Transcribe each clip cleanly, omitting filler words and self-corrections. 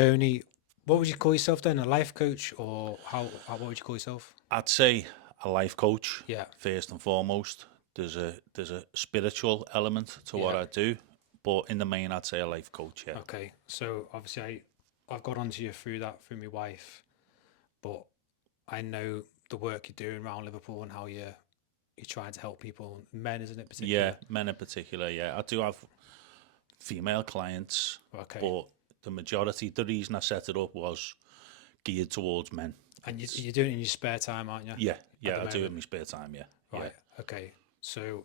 Tony, what would you call yourself then? A life coach, or what would you call yourself? I'd say a life coach Yeah, first and foremost. There's a spiritual element to what yeah. I do, but in the main, I'd say a life coach. Yeah, Okay. So obviously, I've got onto you through through my wife, but I know the work you're doing around Liverpool and how you're trying to help people, men, isn't it, yeah, particular? men in particular. Yeah, I do have female clients, Okay. but the majority, the reason I set it up was geared towards men. And It's you're doing it in your spare time, aren't you, yeah, at the yeah, I do it in moment? my spare time. Yeah, yeah, Right. Okay. So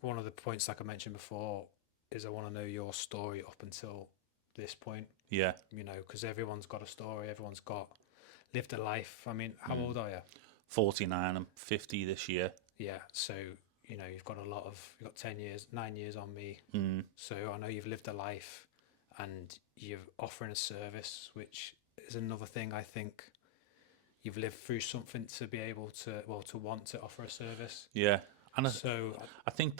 one of the points, like I mentioned before, is I want to know your story up until this point. yeah. Because everyone's got a story, everyone's got lived a life. I mean, how Mm. old are you? 49 and 50 this year. Yeah, so you've got 10 years, 9 years on me. Mm. So I know you've lived a life, and you're offering a service, which is another thing. I think you've lived through something to be able to, well, to want to offer a service. Yeah, and So I think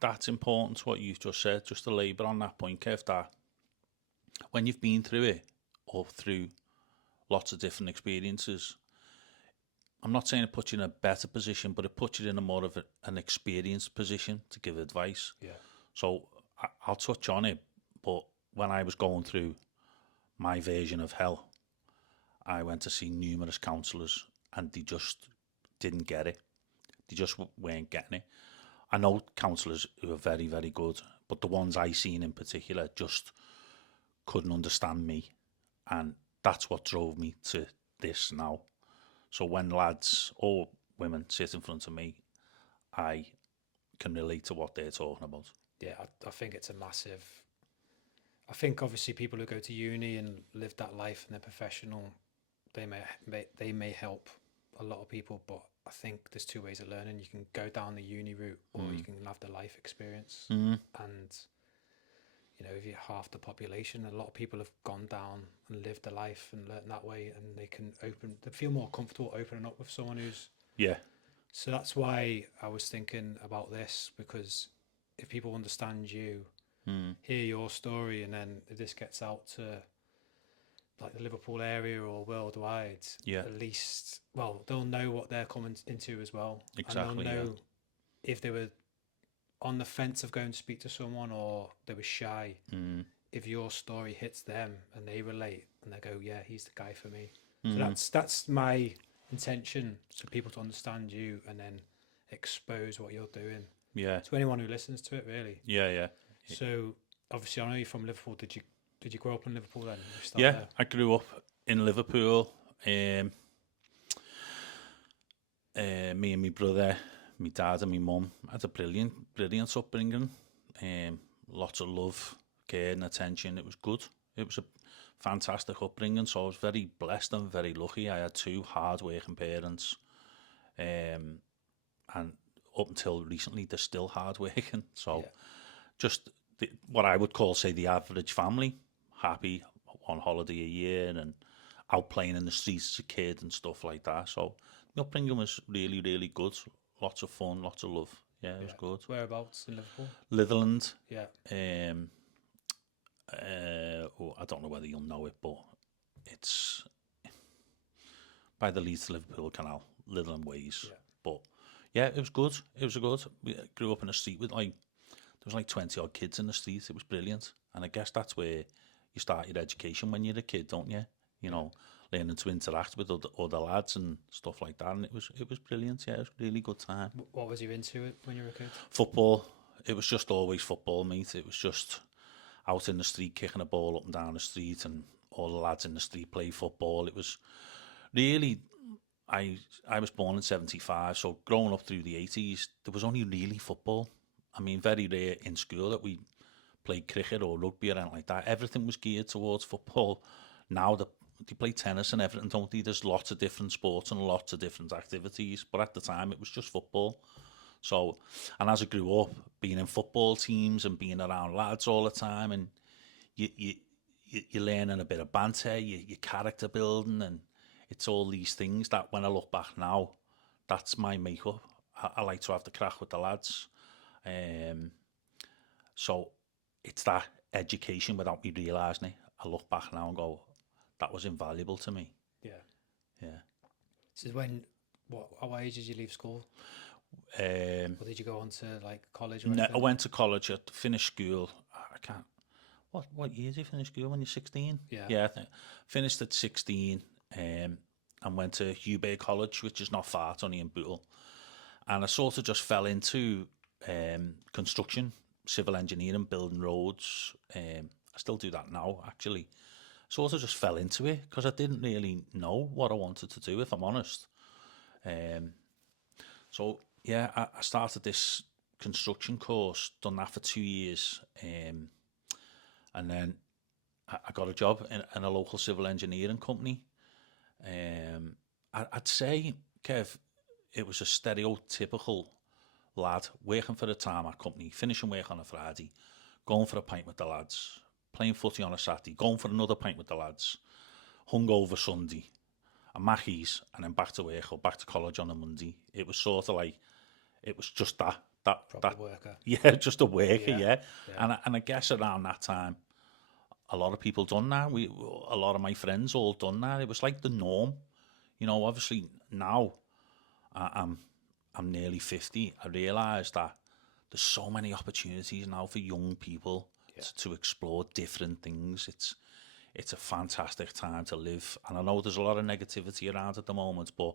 that's important to what you've just said. Just to labour on that point, Kev, that when you've been through it or through lots of different experiences, I'm not saying it puts you in a better position, but it puts you in a more of an experienced position to give advice. yeah, So I'll touch on it, but when I was going through my version of hell, I went to see numerous counsellors and they just didn't get it. They just weren't getting it. I know counsellors who are very, very good, but the ones I seen in particular just couldn't understand me. And that's what drove me to this now. So when lads or women sit in front of me, I can relate to what they're talking about. yeah, I think it's a massive. I think obviously people who go to uni and live that life and they're professional, they may help a lot of people, but I think there's two ways of learning. You can go down the uni route, or you Mm. can have the life experience. Mm. And if you're half the population, a lot of people have gone down and lived a life and learned that way, and they feel more comfortable opening up with someone who's. Yeah. So that's why I was thinking about this, because if people understand you, Mm. hear your story, and then if this gets out to like the Liverpool area or worldwide, Yeah. at least, well, they'll know what they're coming into as well, and they'll Exactly. Yeah. know if they were on the fence of going to speak to someone, or they were shy. Mm. If your story hits them and they relate and they go, yeah, he's the guy for me. So Mm. that's my intention, so people to understand you and then expose what you're doing Yeah. to anyone who listens to it, really. Yeah. Yeah. So obviously, I know you're from Liverpool. Did you grow up in Liverpool then? Did you start Yeah. there? I grew up in Liverpool. Me and my brother, my dad and my mum had a brilliant upbringing. Lots of love, care and attention. It was good. It was a fantastic upbringing. So I was very blessed and very lucky. I had two hard-working parents, um, and up until recently, they're still hard-working. So Yeah, just what I would call, say, the average family, happy on holiday a year and out playing in the streets as a kid and stuff like that. So the upbringing was really, really good. Lots of fun, lots of love. Yeah, it was yeah. good. Whereabouts in Liverpool? Litherland, Yeah, um, oh, I don't know whether you'll know it, but it's by the Leeds to Liverpool Canal, Litherland Ways. yeah, But yeah, it was good. It was good. We grew up in a street with there was like 20 odd kids in the street. It was brilliant. And I guess that's where you start your education when you're a kid, don't you? You yeah. know, learning to interact with other lads and stuff like that. And it was brilliant. Yeah, it was a really good time. What was you into it when you were a kid? Football. It was just always football, mate. It was just out in the street kicking a ball up and down the street, and all the lads in the street play football. It was really. I was born in '75, so growing up through the '80s, there was only really football. I mean, very rare in school that we played cricket or rugby or anything like that. Everything was geared towards football. Now they play tennis and everything, don't they? There's lots of different sports and lots of different activities, but at the time it was just football. So, and as I grew up, being in football teams and being around lads all the time, and you you you're learning a bit of banter, your character building, and it's all these things that when I look back now, that's my makeup. I like to have the crack with the lads. Um, so it's that education without me realising it. I look back now and go, that was invaluable to me. Yeah. Yeah. So how age did you leave school? Or did you go on to like college or No, anything? I went to college. I finished school. I can't. What year did you finish school when you're 16? Yeah. Yeah, I think finished at 16. And went to Hugh Bay College, which is not far, it's only in Bootle. And I sort of just fell into construction, civil engineering, building roads. I still do that now, actually. Sort of just fell into it because I didn't really know what I wanted to do, if I'm honest. So yeah, I started this construction course, done that for 2 years, and then I got a job in a local civil engineering company. I'd say, Kev, it was a stereotypical lad working for a tarmac company, finishing work on a Friday, going for a pint with the lads, playing footy on a Saturday, going for another pint with the lads, hungover Sunday, a Mackey's, and then back to work or back to college on a Monday. It was sort of like, it was just Proper worker. yeah, just a worker, Yeah. yeah. And I guess around that time, a lot of people done that. A lot of my friends all done that. It was like the norm, you know. Obviously now, I'm nearly 50. I realise that there's so many opportunities now for young people to explore different things. It's a fantastic time to live, and I know there's a lot of negativity around at the moment, but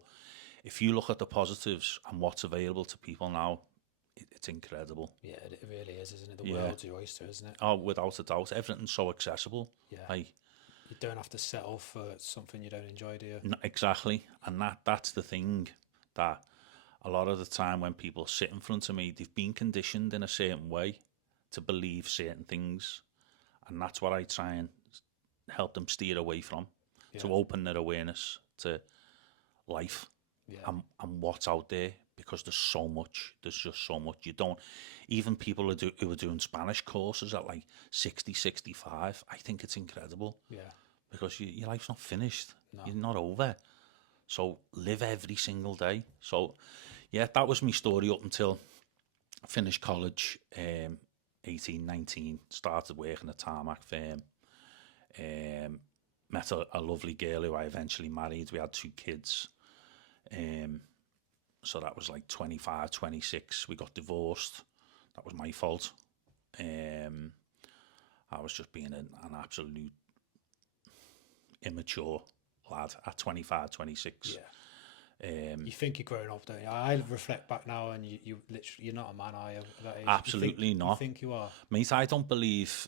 if you look at the positives and what's available to people now, it's incredible. Yeah, it really is, isn't it? The Yeah. world's your oyster, isn't it? Oh, without a doubt, everything's so accessible. Yeah. Like, You don't have to settle for something you don't enjoy, do you? exactly, and that's the thing, that a lot of the time when people sit in front of me, they've been conditioned in a certain way to believe certain things, and that's what I try and help them steer away from, to open their awareness to life and what's out there, because there's just so much. You don't, even people who are doing Spanish courses at like 60, 65, I think it's incredible. Yeah. Because your life's not finished. No. You're not over. So live every single day. So yeah, that was my story up until I finished college, 18, 19, started working at a tarmac firm, met a lovely girl who I eventually married. We had 2 kids. So that was like 25, 26. We got divorced. That was my fault. I was just being an absolute immature lad at 25, 26. Yeah. You think you're growing up, don't you? I reflect back now, and you literally, you're not a man, are you? At that age? Absolutely not. You think you are? Mate, I don't believe,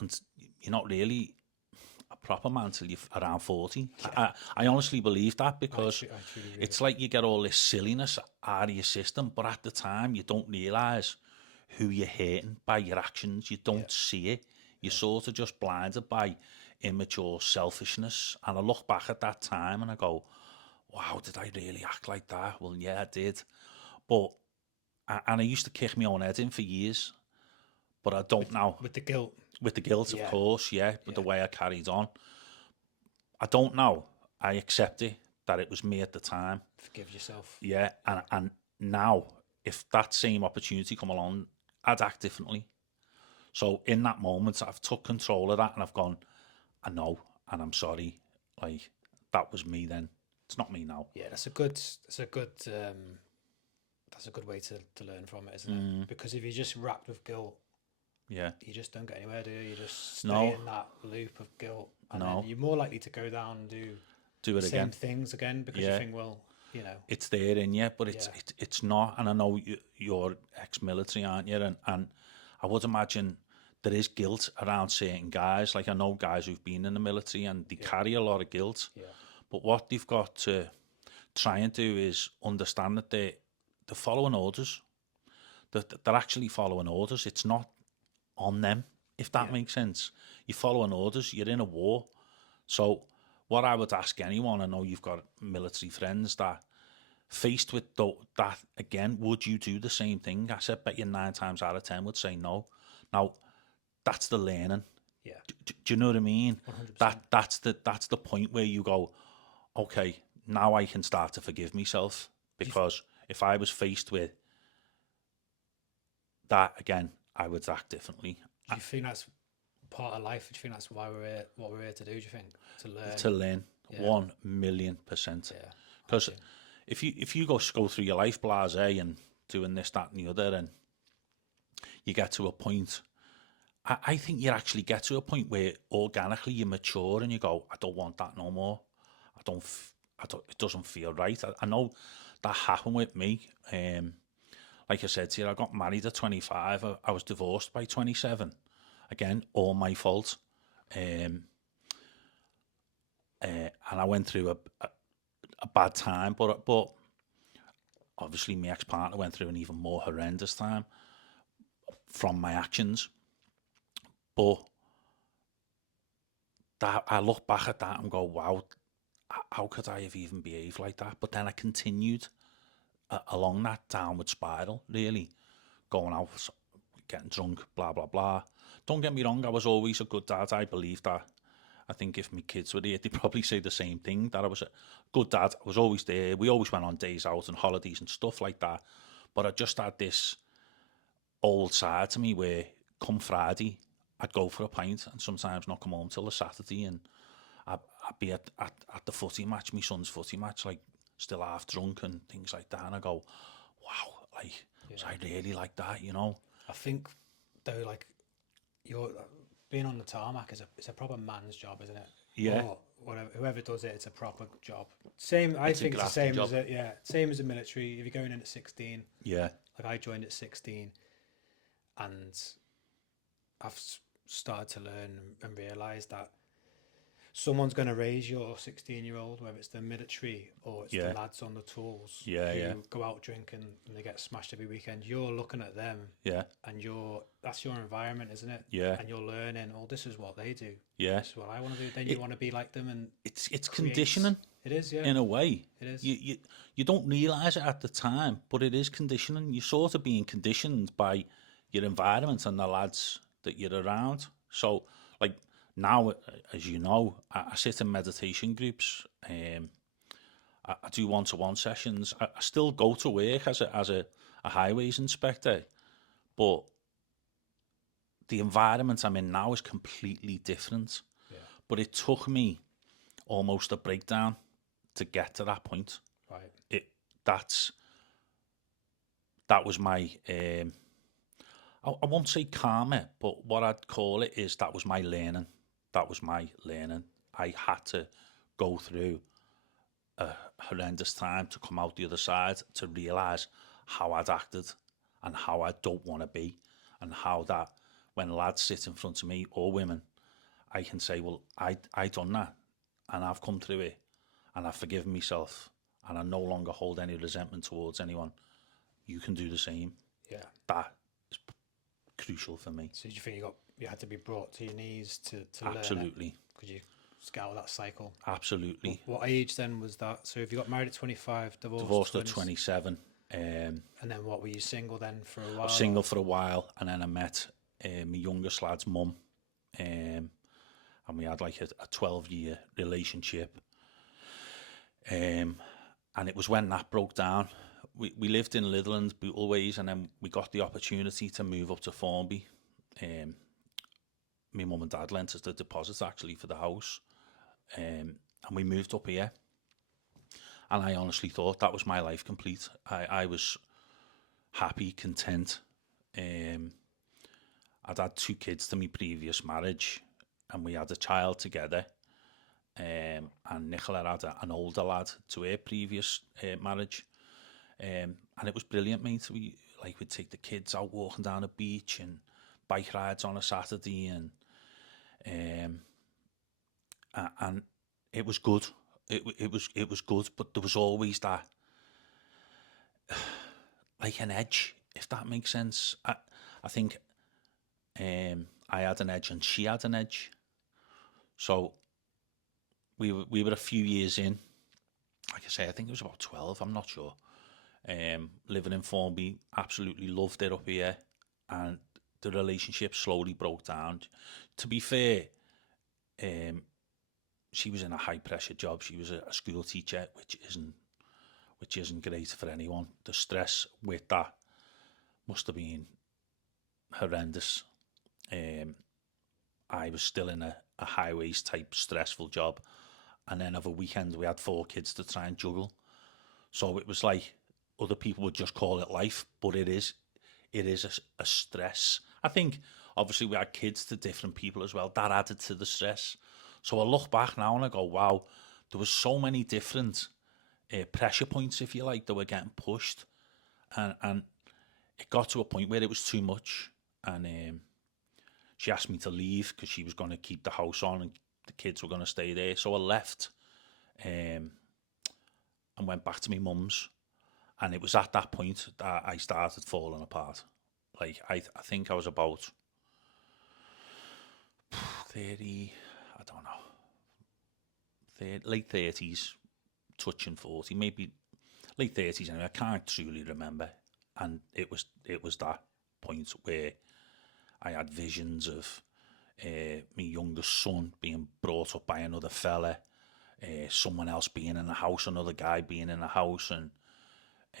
and you're not really a proper man till you're around 40. Yeah. I honestly believe that, because I truly it's like you get all this silliness out of your system, but at the time you don't realise who you're hurting by your actions. You don't see it. You're sort of just blinded by immature selfishness. And I look back at that time and I go, wow, did I really act like that? Well, yeah, I did. But, and I used to kick my own head in for years, but I don't now. With the guilt. With the guilt, of course, but the way I carried on. I don't know. I accept it, that it was me at the time. Forgive yourself. Yeah, and now, if that same opportunity come along, I'd act differently. So in that moment, I've took control of that and I've gone, I know, and I'm sorry. Like, that was me then. It's not me now. Yeah, that's a good way to learn from it, isn't it? Because if you're just wrapped with guilt, you just don't get anywhere, do you? You just stay in that loop of guilt, and then you're more likely to go down and do it again. Same things again, because you think, well, you know, it's there in you, but it's not. And I know you're ex-military, aren't you? And I would imagine there is guilt around certain guys. Like, I know guys who've been in the military and they carry a lot of guilt. Yeah. But what they've got to try and do is understand that they're following orders. They're actually following orders. It's not on them, if that makes sense. You're following orders. You're in a war. So what I would ask anyone, I know you've got military friends, that faced with that again, would you do the same thing? I said, bet you 9 times out of 10 would say no. Now, that's the learning. Yeah. Do you know what I mean? 100%. That's the point where you go, okay, now I can start to forgive myself, because if I was faced with that again, I would act differently. Do you think that's part of life? Do you think that's why we're here, what we're here to do? Do you think to learn? To learn, Yeah. 1,000,000%. Yeah, Because I do. if you go through your life blasé and doing this, that, and the other, and you get to a point, I think you actually get to a point where organically you mature and you go, I don't want that no more. I don't. It doesn't feel right. I know that happened with me. Like I said to you, I got married at 25. I was divorced by 27. Again, all my fault. And I went through a bad time, but obviously my ex-partner went through an even more horrendous time from my actions. But that I look back at that and go, wow, how could I have even behaved like that? But then I continued along that downward spiral, really, going out, getting drunk, blah, blah, blah. Don't get me wrong, I was always a good dad. I believe that. I think if my kids were here, they'd probably say the same thing, that I was a good dad. I was always there. We always went on days out and holidays and stuff like that. But I just had this old side to me where come Friday, I'd go for a pint and sometimes not come home till the Saturday, and I'd be at the footy match, my son's footy match, like still half drunk and things like that. And I go, wow, like, so I really like that, you know? I think though, like you're being on the tarmac is it's a proper man's job, isn't it? Yeah. Or whatever, whoever does it, it's a proper job. Same, I It's a think it's the grafting same job. as it. Yeah, same as the military. If you're going in at 16, Yeah. like I joined at 16, and I've started to learn and realize that someone's going to raise your 16-year-old, whether it's the military or it's Yeah. the lads on the tools Yeah, who yeah. go out drinking and they get smashed every weekend. You're looking at them, Yeah. and that's your environment, isn't it? Yeah. And you're learning, oh, this is what they do. Yeah. This is what I want to do. Then you want to be like them, and It's create. conditioning. It is, yeah. In a way. It is. You don't realise it at the time, but it is conditioning. You're sort of being conditioned by your environment and the lads that you're around. So, like, now, as you know, I sit in meditation groups. I do one-to-one sessions. I still go to work as a highways inspector, but the environment I'm in now is completely different. Yeah. But it took me almost a breakdown to get to that point. Right. That was my I won't say karma, but what I'd call it is that was my learning. That was my learning. I had to go through a horrendous time to come out the other side to realise how I'd acted and how I don't want to be, and how that when lads sit in front of me or women, I can say, well, I done that and I've come through it and I've forgiven myself and I no longer hold any resentment towards anyone. You can do the same. Yeah. That is crucial for me. So do you think you had to be brought to your knees to Absolutely. learn it? Could you scout that cycle? Absolutely. What age then was that? So if you got married at 25, Divorced at 27. And then what, were you single then for a while? I was single for a while, and then I met my youngest lad's mum, and we had like a 12-year relationship. And it was when that broke down. We lived in Litherland always, and then we got the opportunity to move up to Formby. My mum and dad lent us the deposit actually for the house, and we moved up here. And I honestly thought that was my life complete. I was happy, content. I'd had 2 kids to my previous marriage, and we had a child together. And Nicola had an older lad to her previous marriage. And it was brilliant, mate. We'd take the kids out walking down the beach and bike rides on a Saturday, and it was good. It was good, but there was always that like an edge, if that makes sense. I think I had an edge and she had an edge. So we were a few years in. Like I say, I think it was about 12. I'm not sure. Living in Formby, absolutely loved it up here, and the relationship slowly broke down. To be fair, she was in a high pressure job. She was a school teacher, which isn't great for anyone. The stress with that must have been horrendous. I was still in a highways type stressful job, and then over weekend we had 4 kids to try and juggle. So it was like other people would just call it life, but it is a stress. I think obviously we had kids to different people as well. That added to the stress. So I look back now and I go, wow, there was so many different pressure points, if you like, that were getting pushed, and it got to a point where it was too much, and she asked me to leave because she was going to keep the house on and the kids were going to stay there. So I left and went back to my mum's, and it was at that point that I started falling apart. Like I think I was about 30, I don't know, late 30s, touching 40, maybe late 30s anyway. I can't truly remember. And it was that point where I had visions of my youngest son being brought up by another fella, someone else being in the house, another guy being in the house,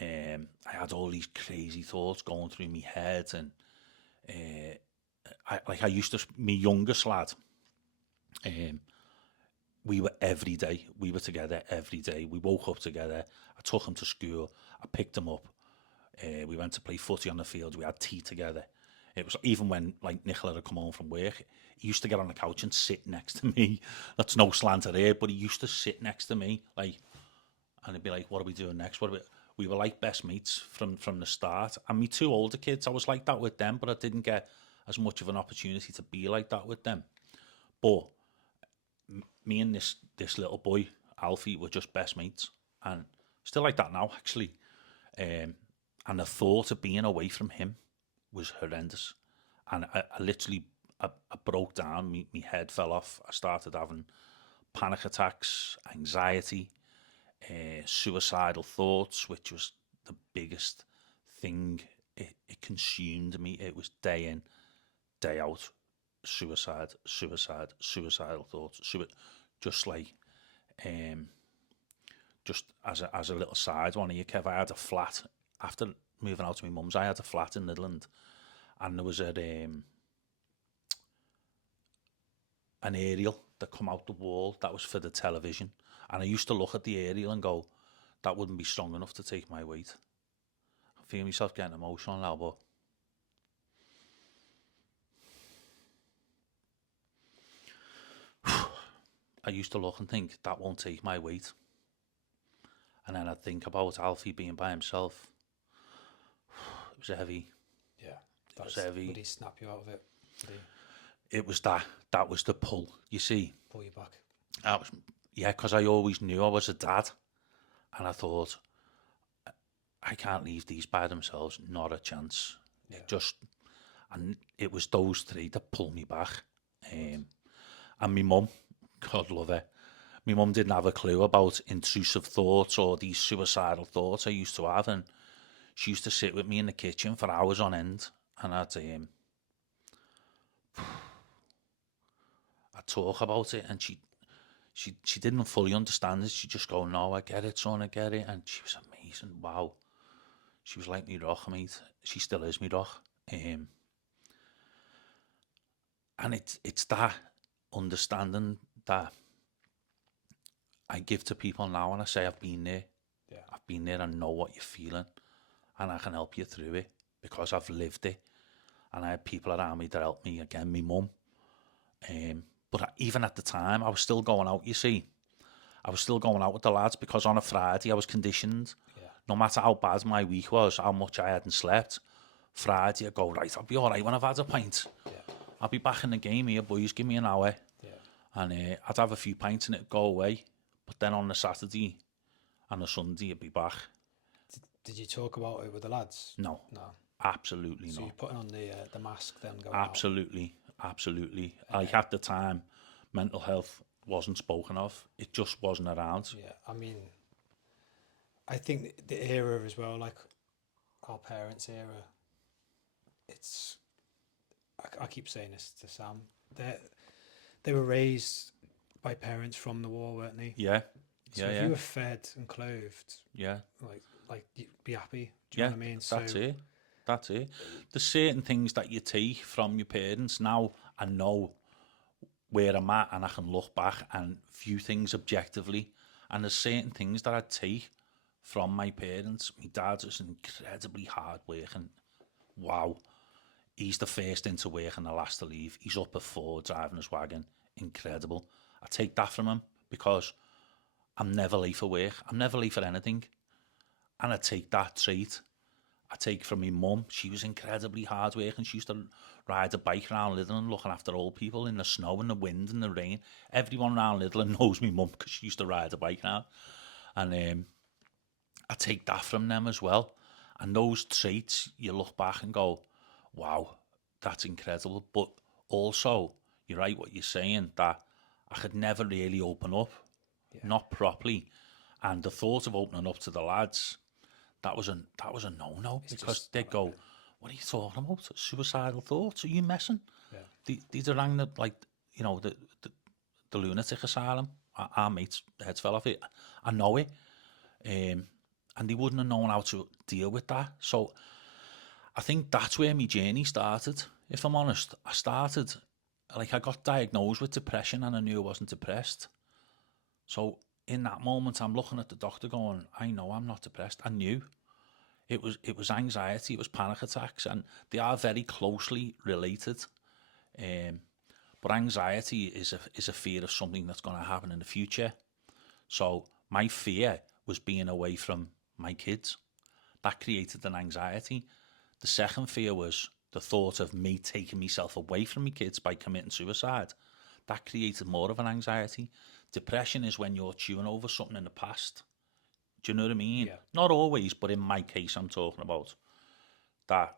and I had all these crazy thoughts going through my head, and my youngest lad, we were together every day. We woke up together. I took him to school. I picked him up. We went to play footy on the field. We had tea together. It was even when like Nicola had come home from work, he used to get on the couch and sit next to me. That's no slander here, but he used to sit next to me, like, and he'd be like, "What are we doing next? We were like best mates from the start." And me 2 older kids, I was like that with them, but I didn't get as much of an opportunity to be like that with them. But me and this little boy, Alfie, were just best mates, and still like that now, actually. And the thought of being away from him was horrendous, and I literally I broke down. My head fell off. I started having panic attacks, anxiety, suicidal thoughts, which was the biggest thing. It consumed me. It was day in, day out, suicidal thoughts. Just like, just as a little side one here, Kev, I had a flat after moving out to my mum's. I had a flat in Midland, and there was an aerial that come out the wall that was for the television, and I used to look at the aerial and go, that wouldn't be strong enough to take my weight. I feel myself getting emotional now, but I used to look and think, that won't take my weight. And then I'd think about Alfie being by himself. It was heavy. Yeah, it was heavy. Would he snap you out of it? It was that was the pull, you see. Pull you back. Yeah, because I always knew I was a dad, and I thought, I can't leave these by themselves, not a chance. Yeah. And it was those 3 that pulled me back. And my mum, God love her, my mum didn't have a clue about intrusive thoughts or these suicidal thoughts I used to have, and she used to sit with me in the kitchen for hours on end, and I'd talk about it, and she didn't fully understand it. She'd just go, "No, I get it, son, I get it," and she was amazing. Wow, she was like me rock, mate. She still is me rock. And it's that understanding that I give to people now, and I say, I've been there. Yeah. I've been there and know what you're feeling, and I can help you through it because I've lived it, and I had people around me that helped me. Again, my mum. But even at the time, I was still going out, you see. I was still going out with the lads because on a Friday I was conditioned. Yeah. No matter how bad my week was, how much I hadn't slept, Friday I'd go, right, I'll be all right when I've had a pint. Yeah. I'll be back in the game here, boys, give me an hour. Yeah. And I'd have a few pints and it'd go away. But then on the Saturday and the Sunday, I'd be back. Did you talk about it with the lads? No. No. Absolutely so not. So you're putting on the mask then going Absolutely. Like at the time, mental health wasn't spoken of. It just wasn't around. Yeah, I mean, I think the era as well, like our parents' era, it's, I keep saying this to Sam, they were raised by parents from the war, weren't they? Yeah. So if you were fed and clothed, like you'd be happy. Do you know what I mean? That's it. There's certain things that you take from your parents now. I know where I'm at, and I can look back and view things objectively. And there's certain things that I'd take from my parents. My dad's just incredibly hard working. Wow. He's the first into work and the last to leave. He's up at 4 driving his wagon. Incredible. I take that from him because I'm never late for work. I'm never late for anything. And I take that trait. I take from my mum. She was incredibly hard working. She used to ride a bike around Lidlin looking after old people in the snow and the wind and the rain. Everyone around Lidlin knows my mum because she used to ride a bike now. And I take that from them as well. And those traits, you look back and go, wow, that's incredible. But also, you're right what you're saying, that I could never really open up, not properly. And the thought of opening up to the lads, that was a no-no, because they'd go, what are you talking about? Suicidal thoughts? Are you messing? Yeah. These are rang the, like, you know, the lunatic asylum. Our mates' heads fell off it. I know it. And they wouldn't have known how to deal with that. So I think that's where my journey started. If I'm honest, I got diagnosed with depression and I knew I wasn't depressed. So in that moment, I'm looking at the doctor going, I know I'm not depressed. I knew it was anxiety, it was panic attacks, and they are very closely related. But anxiety is a fear of something that's going to happen in the future. So my fear was being away from my kids. That created an anxiety. The second fear was the thought of me taking myself away from my kids by committing suicide. That created more of an anxiety. Depression is when you're chewing over something in the past. Do you know what I mean? Yeah. Not always, but in my case, I'm talking about that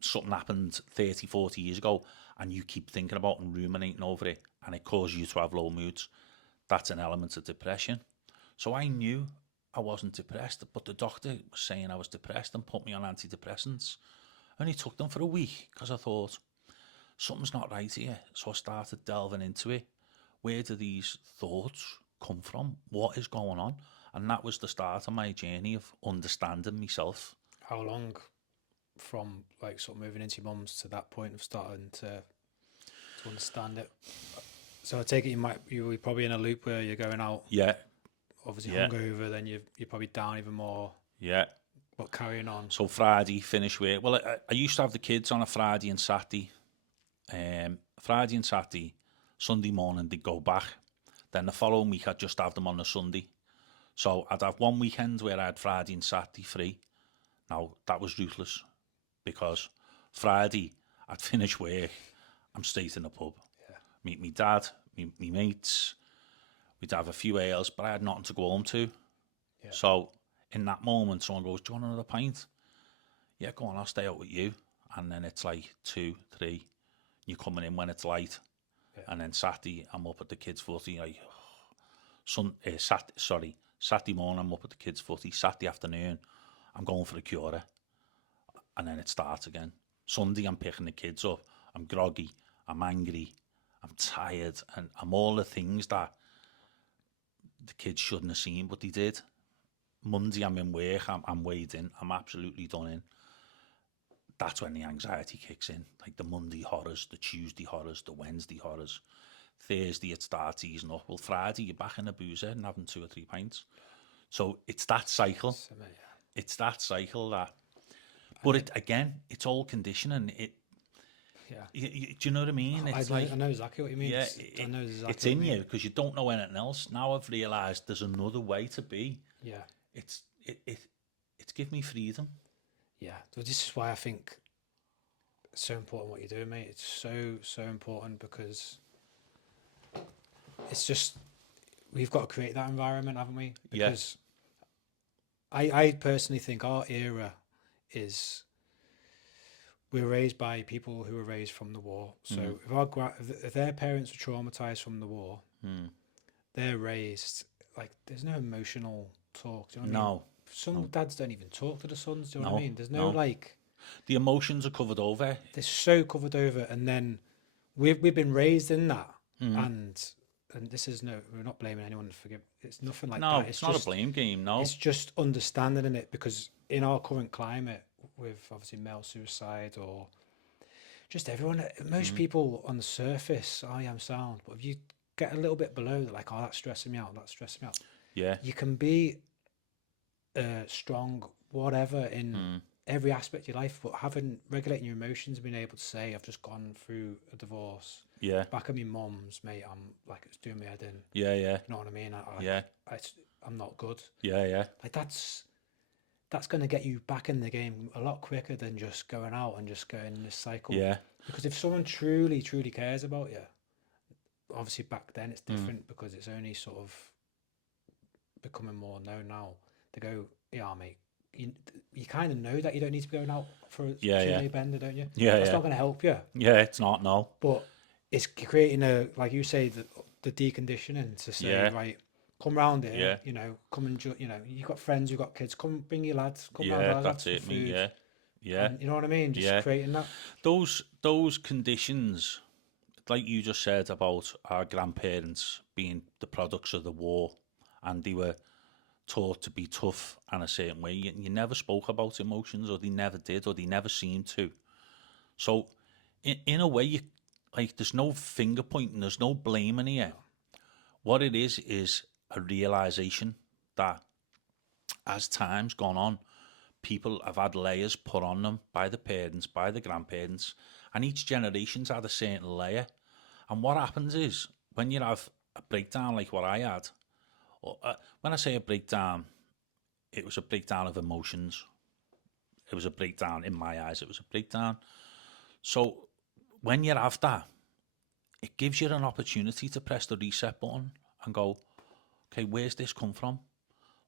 something happened 30, 40 years ago and you keep thinking about and ruminating over it and it causes you to have low moods. That's an element of depression. So I knew I wasn't depressed, but the doctor was saying I was depressed and put me on antidepressants. I only took them for a week because I thought, something's not right here. So I started delving into it. Where do these thoughts come from? What is going on? And that was the start of my journey of understanding myself. How long from like sort of moving into your mum's to that point of starting to understand it? So I take it you were probably in a loop where you're going out. Yeah. Obviously hungover, then you're probably down even more. Yeah. But carrying on. So Friday, finish work. Well, I used to have the kids on a Friday and Saturday. Friday and Saturday, Sunday morning they'd go back. Then the following week I'd just have them on a Sunday. So I'd have one weekend where I had Friday and Saturday free. Now, that was ruthless because Friday I'd finish work, I'm straight in the pub. Yeah. Meet me dad, me mates. We'd have a few ales, but I had nothing to go home to. Yeah. So in that moment, someone goes, do you want another pint? Yeah, go on, I'll stay out with you. And then it's like 2, 3. You're coming in when it's light. Yeah. And then Saturday, I'm up at the kids' footy. Like, Saturday morning, I'm up at the kids' footy. Saturday afternoon, I'm going for a cure. And then it starts again. Sunday, I'm picking the kids up. I'm groggy. I'm angry. I'm tired. And I'm all the things that the kids shouldn't have seen, but they did. Monday, I'm in work. I'm weighed in. I'm absolutely done in. That's when the anxiety kicks in. Like the Monday horrors, the Tuesday horrors, the Wednesday horrors. Thursday, it starts easing up. Well, Friday, you're back in the boozer and having 2 or 3 pints. So it's that cycle. It's that cycle that... But it's all conditioning. Do you know what I mean? I know exactly what you mean. Yeah, I know exactly it's in you because you don't know anything else. Now I've realised there's another way to be. Yeah. It's given me freedom. Yeah. So this is why I think it's so important what you're doing, mate. It's so important because it's just we've got to create that environment, haven't we? Because I personally think our era is we're raised by people who were raised from the war. So if their parents were traumatized from the war, they're raised like there's no emotional talk. Do you know what I mean? Some dads don't even talk to the sons. Do you know what I mean? There's no like the emotions are covered over. They're so covered over, and then we've been raised in that, and this is we're not blaming anyone for it's nothing like that. No, it's not just a blame game. No, it's just understanding in it because in our current climate with obviously male suicide or just everyone, most people on the surface, I am sound, but if you get a little bit below, they're like, oh, that's stressing me out, that's stressing me out. Yeah. You can be strong, whatever, in every aspect of your life, but regulating your emotions, being able to say, I've just gone through a divorce. Yeah. Back at my mum's, mate, I'm like, it's doing my head in. Yeah. Yeah. You know what I mean? I'm not good. Yeah. Yeah. Like that's going to get you back in the game a lot quicker than just going out and just going in this cycle. Yeah. Because if someone truly, truly cares about you, obviously back then it's different because it's only sort of becoming more known now. They go, yeah, mate, you kind of know that you don't need to be going out for a chimney bender, don't you? Yeah, That's not going to help you. Yeah, it's not, no. But it's creating like you say, the deconditioning to say, right, come round here, you know, come and, you know, you've got friends, you've got kids, come bring your lads, come round our lads for food. Yeah, yeah. And, you know what I mean? Just creating that. Those conditions, like you just said about our grandparents being the products of the war, and they were taught to be tough and a certain way. You never spoke about emotions, or they never did, or they never seemed to. So, in a way, there's no finger pointing, there's no blaming here. What it is a realization that as time's gone on, people have had layers put on them by the parents, by the grandparents, and each generation's had a certain layer. And what happens is, when you have a breakdown like what I had, when I say a breakdown, it was a breakdown of emotions. It was a breakdown, in my eyes, it was a breakdown. So when you have that, it gives you an opportunity to press the reset button and go, okay, where's this come from?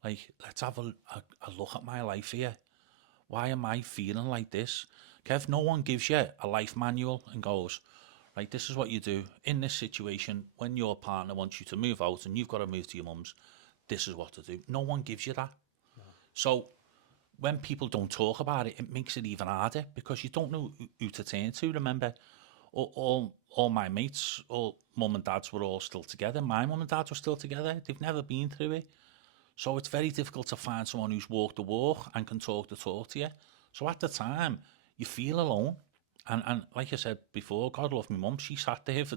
Like, let's have a look at my life here. Why am I feeling like this? Okay, if no one gives you a life manual and goes, right, this is what you do in this situation when your partner wants you to move out and you've got to move to your mum's, this is what to do. No one gives you that. No. So when people don't talk about it, it makes it even harder because you don't know who to turn to. Remember, all my mates, all mum and dads were all still together. My mum and dad were still together. They've never been through it. So it's very difficult to find someone who's walked the walk and can talk the talk to you. So at the time, you feel alone. And like I said before, God love my mum, she sat there for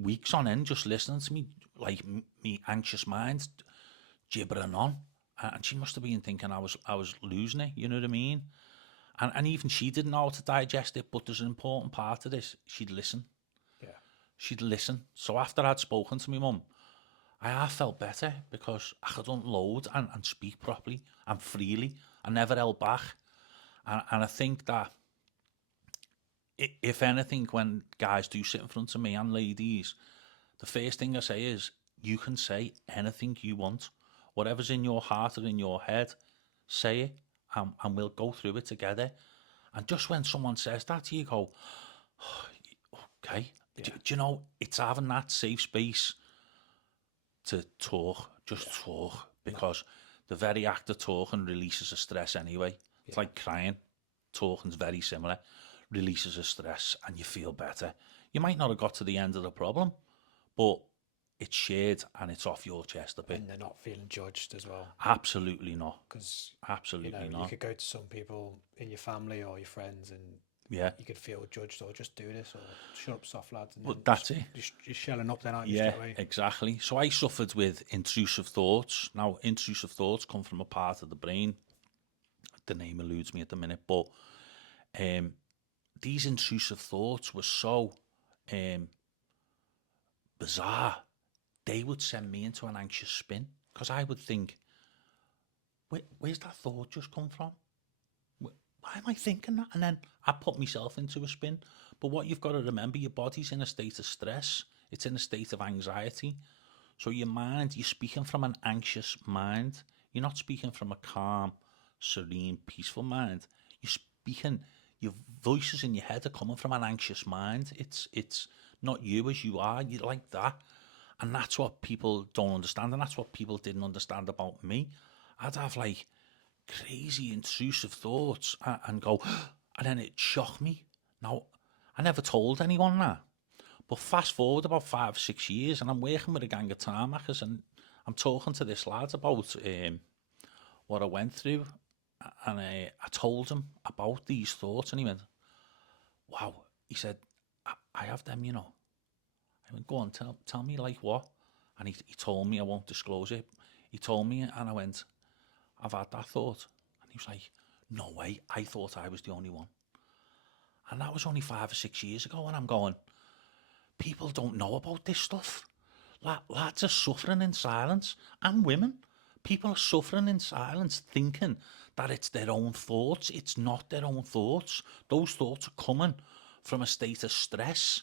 weeks on end just listening to me, like me anxious mind gibbering on. And she must have been thinking I was losing it, you know what I mean? And even she didn't know how to digest it, but there's an important part of this. She'd listen. Yeah. She'd listen. So after I'd spoken to my mum, I felt better because I could unload and speak properly and freely. I never held back. And I think that if anything, when guys do sit in front of me and ladies, the first thing I say is, you can say anything you want. Whatever's in your heart or in your head, say it and we'll go through it together. And just when someone says that to you, go, oh, okay. Yeah. Do you know, it's having that safe space to talk, talk, because the very act of talking releases a stress anyway. It's like crying. Talking's very similar. Releases a stress and you feel better. You might not have got to the end of the problem, but it's shared and it's off your chest a bit. And they're not feeling judged as well. Absolutely not. Because absolutely not. You could go to some people in your family or your friends and you could feel judged, or just do this, or shut up, soft lads. And that's it. You're shelling up then, aren't you? Yeah, exactly. So I suffered with intrusive thoughts. Now, intrusive thoughts come from a part of the brain. The name eludes me at the minute, but these intrusive thoughts were so bizarre. They would send me into an anxious spin because I would think, where's that thought just come from? Why am I thinking that? And then I put myself into a spin. But what you've got to remember, your body's in a state of stress. It's in a state of anxiety. So your mind, you're speaking from an anxious mind. You're not speaking from a calm, serene, peaceful mind. You're speaking, your voices in your head are coming from an anxious mind. It's not you as you are. You're like that. And that's what people don't understand. And that's what people didn't understand about me. I'd have like crazy intrusive thoughts and go, and then it shocked me. Now, I never told anyone that. But fast forward about 5 or 6 years and I'm working with a gang of tarmackers and I'm talking to this lad about what I went through. And I told him about these thoughts and he went, wow, he said, I have them, you know. I went, go on, tell me like what? And he told me, I won't disclose it. He told me, and I went, I've had that thought. And he was like, no way, I thought I was the only one. And that was only 5 or 6 years ago, and I'm going, people don't know about this stuff. Lads are suffering in silence, and women. People are suffering in silence, thinking that it's their own thoughts. It's not their own thoughts. Those thoughts are coming from a state of stress.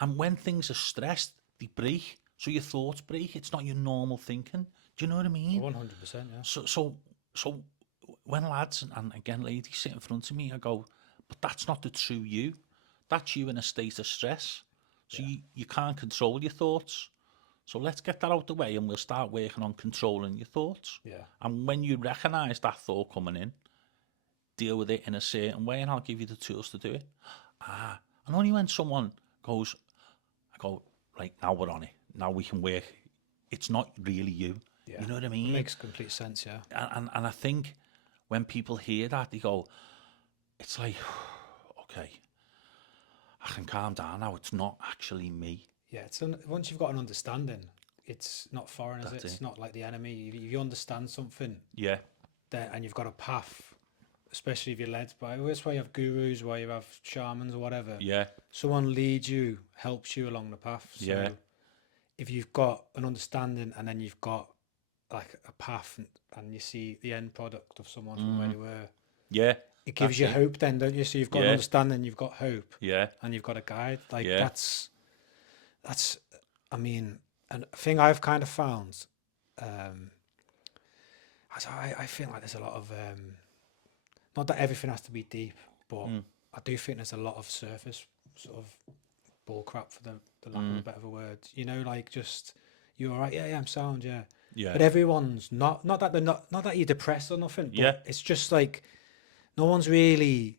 And when things are stressed, they break. So your thoughts break. It's not your normal thinking. Do you know what I mean? 100%, yeah. So when lads and again ladies sit in front of me, I go, but that's not the true you. That's you in a state of stress. So you can't control your thoughts. So let's get that out the way and we'll start working on controlling your thoughts. Yeah. And when you recognise that thought coming in, deal with it in a certain way and I'll give you the tools to do it. And only when someone goes, I go, right, now we're on it. Now we can work. It's not really you. Yeah. You know what I mean? It makes complete sense, yeah. And I think when people hear that, they go, it's like, okay, I can calm down now. It's not actually me. Yeah, once you've got an understanding, it's not foreign, is it? It's not like the enemy. If you understand something, yeah, and you've got a path, especially if you're led by, that's why you have gurus, why you have shamans or whatever. yeah, someone leads you, helps you along the path. So yeah, if you've got an understanding and then you've got like a path and you see the end product of someone from where they were, yeah, it gives you hope then, don't you? So you've got an understanding, you've got hope, yeah, and you've got a guide. Like that's, I mean, and a thing I've kind of found, I feel like there's a lot of, not that everything has to be deep, but I do think there's a lot of surface sort of bull crap, for the lack of a better word. You know, like just, you're all right, yeah, I'm sound, yeah. yeah. But everyone's not that they're not that you're depressed or nothing, but it's just like no one's really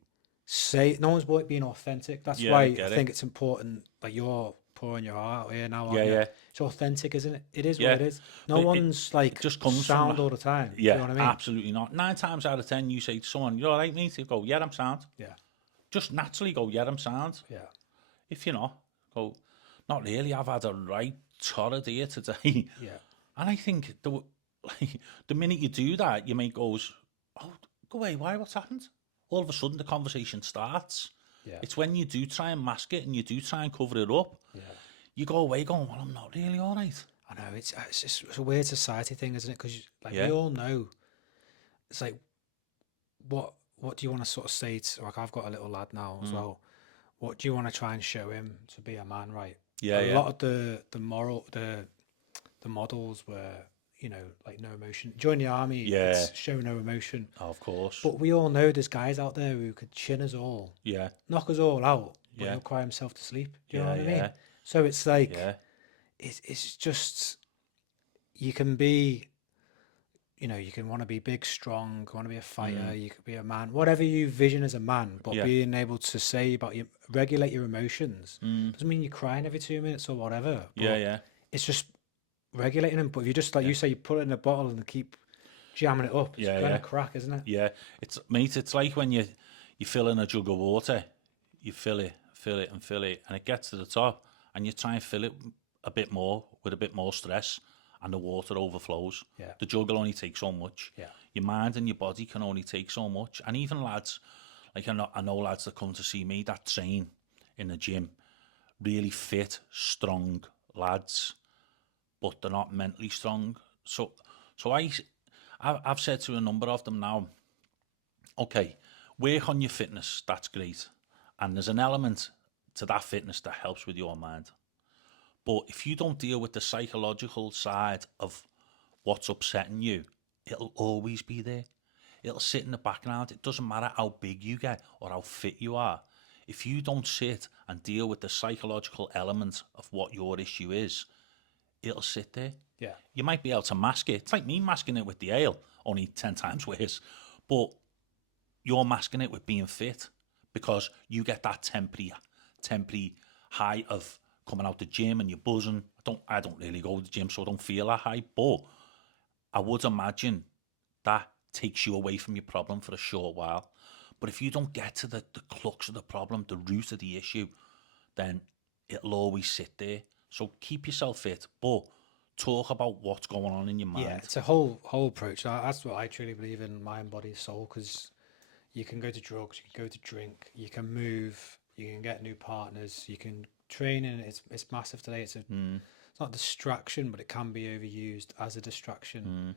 no one's being authentic. That's why I think it's important, like you're pouring your heart out here now, aren't you? It's authentic, isn't it? It is what it is. No one's like just comes sound all the time. Yeah, Do you know what I mean? absolutely not. 9 times out of 10, you say to someone, "You all right, mate?" They go, "Yeah, I'm sound." Yeah. Just naturally go, "Yeah, I'm sound." Yeah. If you're not, go, "Not really. I've had a right torrid here today." Yeah. And I think the minute you do that, your mate goes, "Oh, go away. Why? What's happened?" All of a sudden, the conversation starts. Yeah. It's when you do try and mask it and you do try and cover it up, you go away going, "Well, I'm not really all right." I know it's a weird society thing, isn't it? Because like we all know, it's like what do you want to sort of say to, like, I've got a little lad now as well. What do you want to try and show him to be a man, right? A lot of the models were, you know, like no emotion. Join the army, it's show no emotion. Of course. But we all know there's guys out there who could chin us all, knock us all out, but he'll cry himself to sleep. Do you know what I mean? So it's like, it's just, you can be, you know, you can want to be big, strong, want to be a fighter, you could be a man, whatever you vision as a man, but being able to say about you, regulate your emotions, doesn't mean you're crying every 2 minutes or whatever. But it's just regulating them. But if you just, like you say, you put it in a bottle and keep jamming it up, it's gonna crack, isn't it? Yeah, it's like when you fill in a jug of water, you fill it, and it gets to the top, and you try and fill it a bit more with a bit more stress, and the water overflows. Yeah. The jug will only take so much. Yeah. Your mind and your body can only take so much. And even lads, like I know lads that come to see me that train in the gym, really fit, strong lads, but they're not mentally strong. So I've said to a number of them now, okay, work on your fitness, that's great. And there's an element to that fitness that helps with your mind. But if you don't deal with the psychological side of what's upsetting you, it'll always be there. It'll sit in the background. It doesn't matter how big you get or how fit you are. If you don't sit and deal with the psychological element of what your issue is, it'll sit there. Yeah. You might be able to mask it. It's like me masking it with the ale, only 10 times worse. But you're masking it with being fit because you get that temporary high of coming out the gym and you're buzzing. I don't really go to the gym, so I don't feel that high. But I would imagine that takes you away from your problem for a short while. But if you don't get to the crux of the problem, the root of the issue, then it'll always sit there. So keep yourself fit, but talk about what's going on in your mind. Yeah, it's a whole approach. That's what I truly believe in, mind, body, soul, because you can go to drugs, you can go to drink, you can move, you can get new partners, you can train, and it's massive today. It's not a distraction, but it can be overused as a distraction.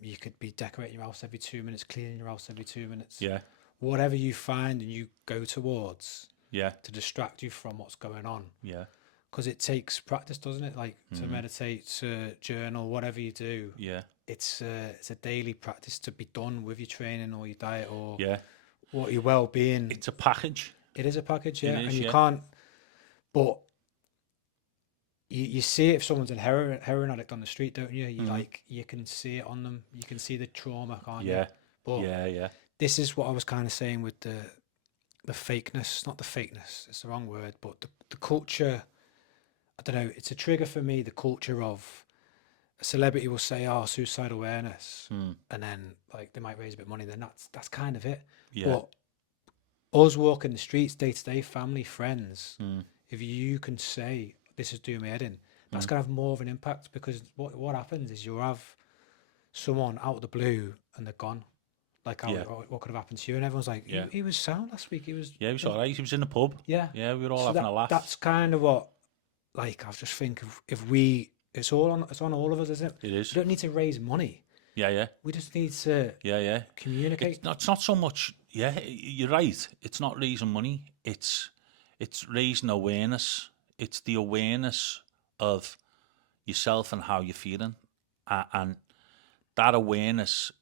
You could be decorating your house every 2 minutes, cleaning your house every 2 minutes. Yeah. Whatever you find and you go towards Yeah. to distract you from what's going on. Yeah. Because it takes practice, doesn't it? Like to meditate, to journal, whatever you do. Yeah. It's a daily practice to be done with your training or your diet or Yeah. what your well-being. It's a package. It is a package, yeah. It is, and you yeah. can't, but you see it if someone's a heroin addict on the street, don't you? You can see it on them. You can see the trauma, can't you? Yeah. But Yeah. this is what I was kind of saying with the fakeness, not the fakeness, it's the wrong word, but the culture, I don't know, it's a trigger for me, the culture of a celebrity will say, oh, suicide awareness, and then like they might raise a bit of money, then that's kind of it. Yeah. But us walking the streets day to day, family, friends, if you can say, this is doing my head in, that's going to have more of an impact, because what happens is you'll have someone out of the blue and they're gone. Like, what could have happened to you? And everyone's like, he was sound last week. He was all right. He was in the pub. Yeah. Yeah, we were all having a laugh. That's kind of what, like, I was just thinking, if we, it's on all of us, isn't it? It is. We don't need to raise money. Yeah. We just need to communicate. It's not so much, you're right. It's not raising money. It's raising awareness. It's the awareness of yourself and how you're feeling. And that awareness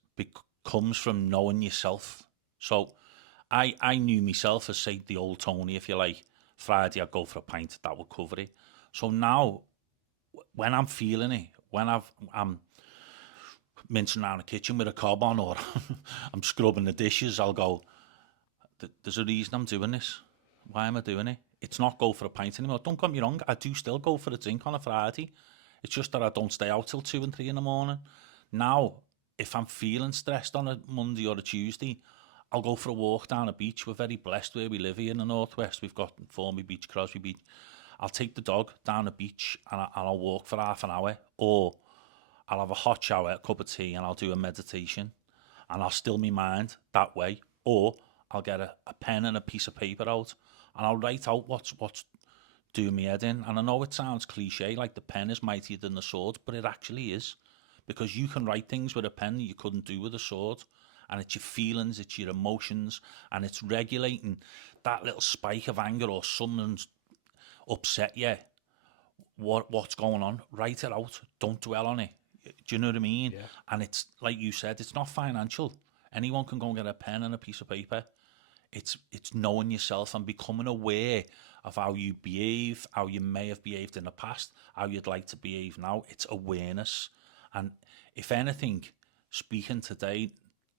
comes from knowing yourself. So I knew myself as, say, the old Tony, if you like. Friday I'd go for a pint, that would cover it. So now, when I'm feeling it, when I'm mincing around the kitchen with a cob on, or I'm scrubbing the dishes, I'll go, there's a reason I'm doing this. Why am I doing it? It's not go for a pint anymore. Don't get me wrong, I do still go for a drink on a Friday. It's just that I don't stay out till 2 and 3 in the morning. Now, if I'm feeling stressed on a Monday or a Tuesday, I'll go for a walk down the beach. We're very blessed where we live here in the Northwest. We've got Formby Beach, Crosby Beach. I'll take the dog down the beach and I'll walk for half an hour, or I'll have a hot shower, a cup of tea, and I'll do a meditation, and I'll still my mind that way. Or I'll get a pen and a piece of paper out, and I'll write out what's doing me head in. And I know it sounds cliche, like the pen is mightier than the sword, but it actually is, because you can write things with a pen that you couldn't do with a sword. And it's your feelings, it's your emotions, and it's regulating that little spike of anger, or someone's upset you. What's going on? Write it out. Don't dwell on it. Do you know what I mean? Yeah. And it's like you said, it's not financial. Anyone can go and get a pen and a piece of paper. It's knowing yourself and becoming aware of how you behave, how you may have behaved in the past, how you'd like to behave now. It's awareness. And if anything, speaking today,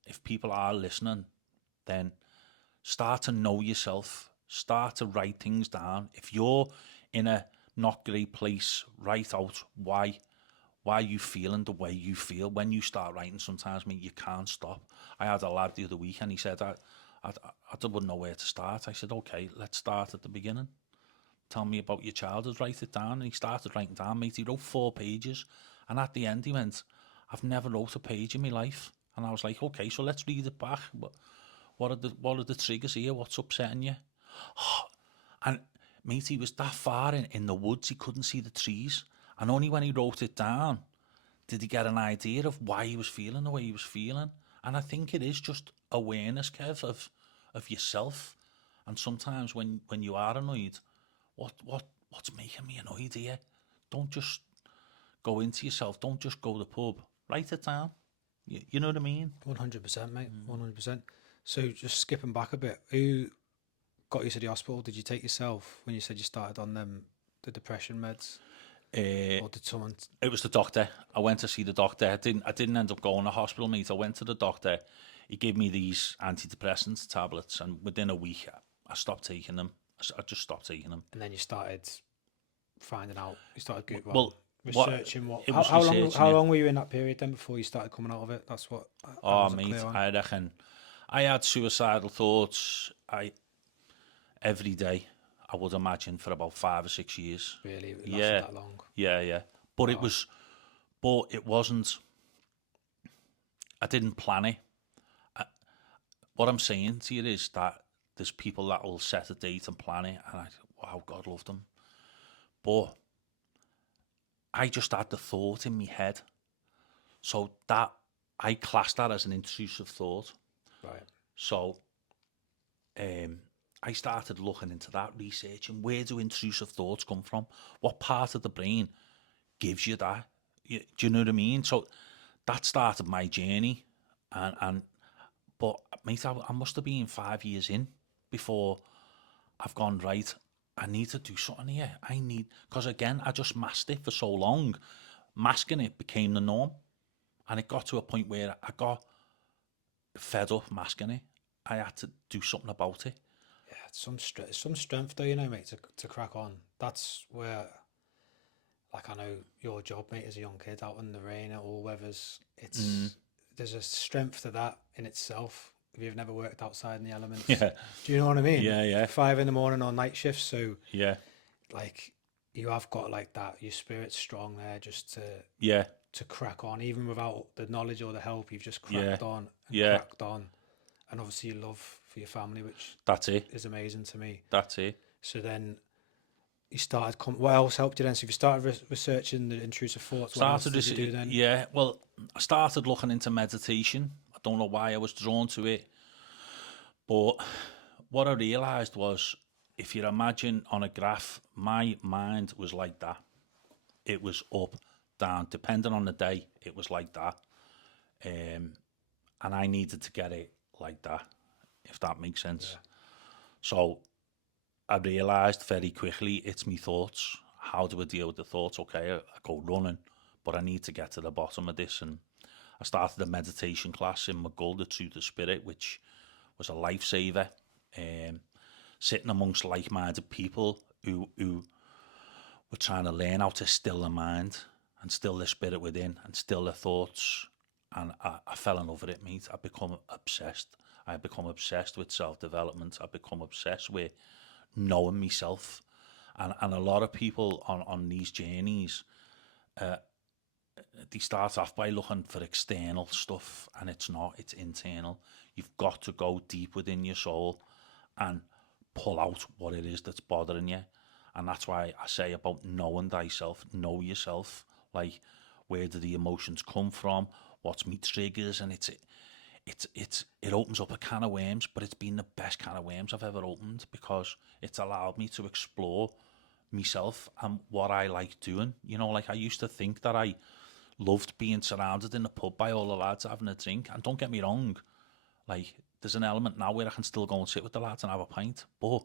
if people are listening, then start to know yourself. Start to write things down. If you're in a not great place, write out why are you feeling the way you feel. When you start writing, sometimes, mate, you can't stop. I had a lad the other week and he said, I wouldn't know where to start. I said, okay, let's start at the beginning. Tell me about your childhood, write it down. And he started writing down, mate. He wrote 4 pages. And at the end he went, I've never wrote a page in my life. And I was like, okay, so let's read it back. What are the triggers here? What's upsetting you? And mate, he was that far in the woods, he couldn't see the trees. And only when he wrote it down did he get an idea of why he was feeling the way he was feeling. And I think it is just awareness, Kev, of yourself. And sometimes when you are annoyed, what's making me annoyed here? Don't just go into yourself. Don't just go to the pub. Write it down. You know what I mean? 100%, mate. 100%. So just skipping back a bit, who got you to the hospital? Did you take yourself when you said you started on the depression meds? Or did someone? It was the doctor. I went to see the doctor. I didn't end up going to hospital, mate. I went to the doctor. He gave me these antidepressant tablets, and within a week, I stopped taking them. I just stopped taking them. And then you started finding out. You started Googling, researching how long were you in that period then before you started coming out of it? That's what. Oh, mate, I reckon I had suicidal thoughts. Every day, I would imagine, for about 5 or 6 years. Really, it lasted Yeah, that long. yeah. But it wasn't. I didn't plan it. What I'm saying to you is that there's people that will set a date and plan it, and wow, God love them. But I just had the thought in my head, so that I classed that as an intrusive thought. Right. So, I started looking into that, researching where do intrusive thoughts come from? What part of the brain gives you that? Do you know what I mean? So that started my journey, but mate, I must have been 5 years in before I've gone, right, I need to do something here. Because again, I just masked it for so long. Masking it became the norm. And it got to a point where I got fed up masking it. I had to do something about it. Yeah, it's some strength though, mate, to crack on. That's where, like, I know your job, mate, as a young kid out in the rain at all weathers. There's a strength to that in itself. If you've never worked outside in the elements, Yeah. do you know what I mean? Yeah. 5 a.m. on night shifts, so Yeah. like you have got like that. Your spirit's strong there, just to crack on, even without the knowledge or the help. You've just cracked on and cracked on, and obviously your love for your family, which that's it. is amazing to me. That's it. So then you started. What else helped you then? So if you started researching the intrusive thoughts, what else did you do then? Yeah, well, I started looking into meditation. I don't know why I was drawn to it, but what I realised was, if you imagine on a graph, my mind was like that. It was up, down, depending on the day, it was like that. And I needed to get it like that, if that makes sense. Yeah. So I realised very quickly, it's me thoughts. How do I deal with the thoughts? Okay, I go running, but I need to get to the bottom of this. And I started a meditation class in McGull, the Truth of Spirit, which was a lifesaver. Sitting amongst like-minded people who were trying to learn how to still the mind and still the spirit within and still the thoughts. And I fell in love with it, mate. I become obsessed. I become obsessed with self-development. I become obsessed with knowing myself. And a lot of people on these journeys, they start off by looking for external stuff, and it's not, it's internal. You've got to go deep within your soul and pull out what it is that's bothering you. And that's why I say about knowing thyself, know yourself. Like, where do the emotions come from? What's me triggers? And it opens up a can of worms, but it's been the best can of worms I've ever opened, because it's allowed me to explore myself and what I like doing. Like, I used to think that I loved being surrounded in the pub by all the lads having a drink. And don't get me wrong, like, there's an element now where I can still go and sit with the lads and have a pint, but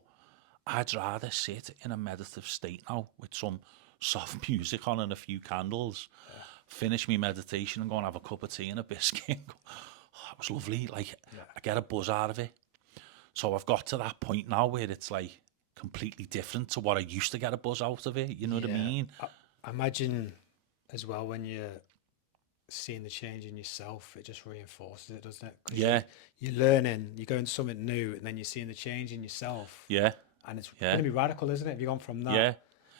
I'd rather sit in a meditative state now with some soft music on and a few candles, finish my meditation and go and have a cup of tea and a biscuit. It was lovely. Like, I get a buzz out of it. So I've got to that point now where it's like completely different to what I used to get a buzz out of it. You know what I mean? I imagine as well, when you're seeing the change in yourself, it just reinforces it, doesn't it? 'Cause you're learning, you're going to something new, and then you're seeing the change in yourself. Yeah. And it's going to be radical, isn't it? If you've gone from that. Yeah.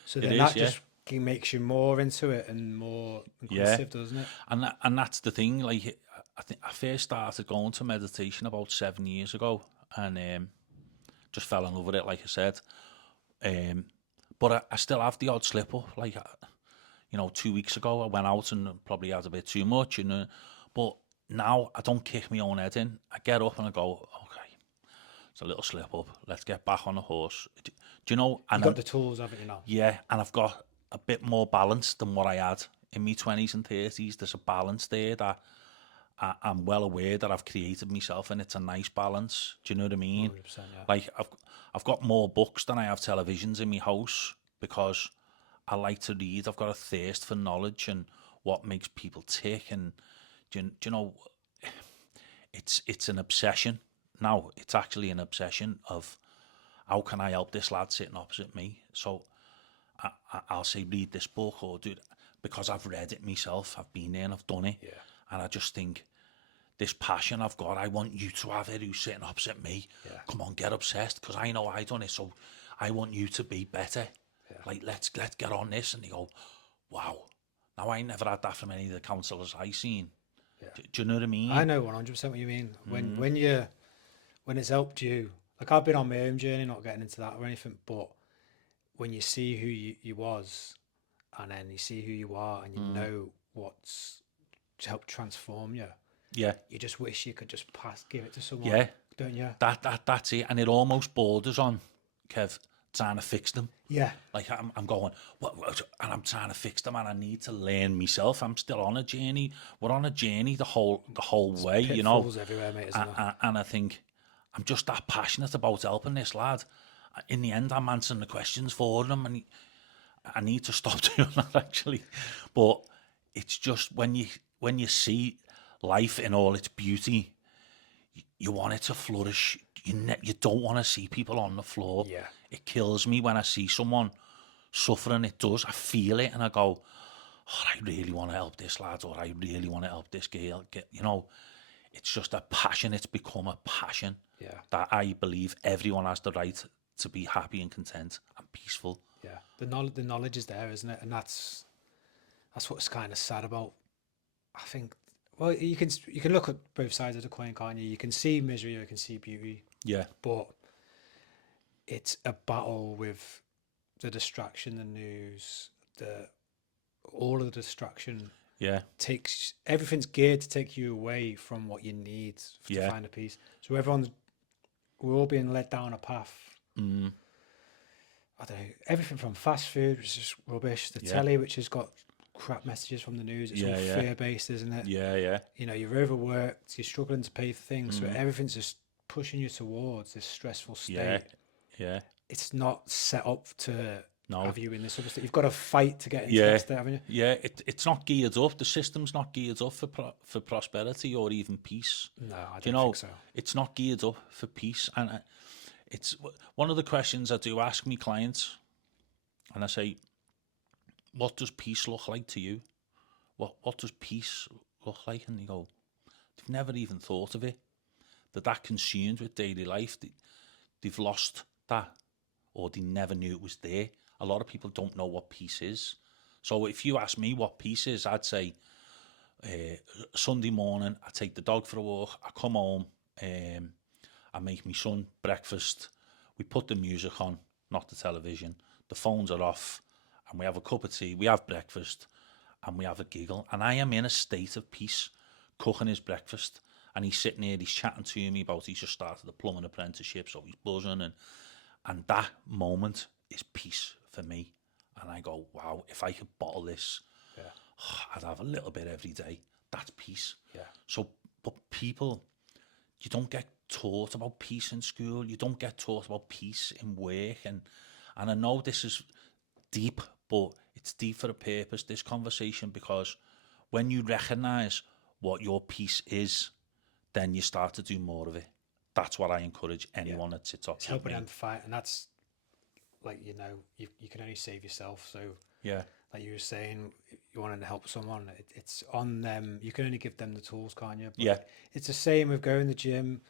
So then that just makes you more into it and more inquisitive, doesn't it? And that's the thing. Like, I think I first started going to meditation about 7 years ago, and just fell in love with it, like I said. But I still have the odd slip up. Like, 2 weeks ago I went out and probably had a bit too much, but now I don't kick my own head in. I get up and I go, okay, it's a little slip up. Let's get back on the horse. Do you know? And you've got the tools, haven't you, now? Yeah, and I've got a bit more balance than what I had in my 20s and 30s. There's a balance there that I'm well aware that I've created myself, and it's a nice balance. Do you know what I mean? 100%, yeah. Like, I've got more books than I have televisions in my house, because I like to read. I've got a thirst for knowledge and what makes people tick. And do you know, it's an obsession. Now, it's actually an obsession of, how can I help this lad sitting opposite me? So I'll say, read this book, or do it, because I've read it myself. I've been there and I've done it. Yeah. And I just think this passion I've got. I want you to have it, who's sitting opposite me. Yeah. Come on, get obsessed, because I know I done it, so I want you to be better. Yeah. Like, let's get on this. And they go, wow. Now, I never had that from any of the counsellors I seen. Yeah. Do you know what I mean? I know 100% what you mean. When it's helped you, like I've been on my own journey, not getting into that or anything, but when you see who you was, and then you see who you are, and you know what's helped transform you, Yeah. you just wish you could just give it to someone. Yeah. Don't you? That's it. And it almost borders on, Kev, trying to fix them. Yeah. Like, I'm going, what, and I'm trying to fix them, and I need to learn myself. I'm still on a journey. We're on a journey the whole way, you know. Pitfalls everywhere, mate, isn't there? And I think I'm just that passionate about helping this lad. In the end, I'm answering the questions for him, and I need to stop doing that, actually. But it's just when you see life in all its beauty, you want it to flourish. You don't want to see people on the floor. Yeah. It kills me when I see someone suffering. It does. I feel it, and I go, oh, I really want to help this lad, or I really want to help this girl. It's just a passion. It's become a passion. Yeah. That I believe everyone has the right to be happy and content and peaceful. Yeah. The knowledge is there, isn't it? And that's what's kind of sad about. I think. Well, you can look at both sides of the coin, can't you? You can see misery, or you can see beauty. Yeah. But it's a battle with the distraction, the news, all of the distraction. Yeah. Everything's geared to take you away from what you need to find a peace. So we're all being led down a path. Mm. I don't know, everything from fast food, which is just rubbish, the telly, which has got crap messages from the news. It's all fear-based, isn't it? Yeah, yeah. You know, you're overworked, you're struggling to pay for things, so everything's just pushing you towards this stressful state. Yeah, yeah. It's not set up to No. have you in this other state. You've got to fight to get into that state, haven't you? Yeah, it's not geared up. The system's not geared up for prosperity or even peace. No, I don't think so. It's not geared up for peace. And it's one of the questions I do ask me clients, and I say, what does peace look like to you? What does peace look like? And they go, they've never even thought of it. They're that consumed with daily life. They've lost that, or they never knew it was there. A lot of people don't know what peace is. So if you ask me what peace is, I'd say Sunday morning, I take the dog for a walk, I come home, I make my son breakfast, we put the music on, not the television, the phones are off, and we have a cup of tea, we have breakfast, and we have a giggle. And I am in a state of peace, cooking his breakfast, and he's sitting here, he's chatting to me about he's just started a plumbing apprenticeship, so he's buzzing, and that moment is peace for me. And I go, wow, if I could bottle this, I'd have a little bit every day. That's peace. Yeah. So, but people, you don't get taught about peace in school. You don't get taught about peace in work. And I know this is deep, but it's deep for a purpose, this conversation, because when you recognise what your peace is, then you start to do more of it. That's what I encourage anyone that sits opposite me. It's helping them fight, and that's, like, you know, you can only save yourself. So yeah, like you were saying, you wanted to help someone, it's on them. You can only give them the tools, can't you? But yeah, it's the same with going to the gym,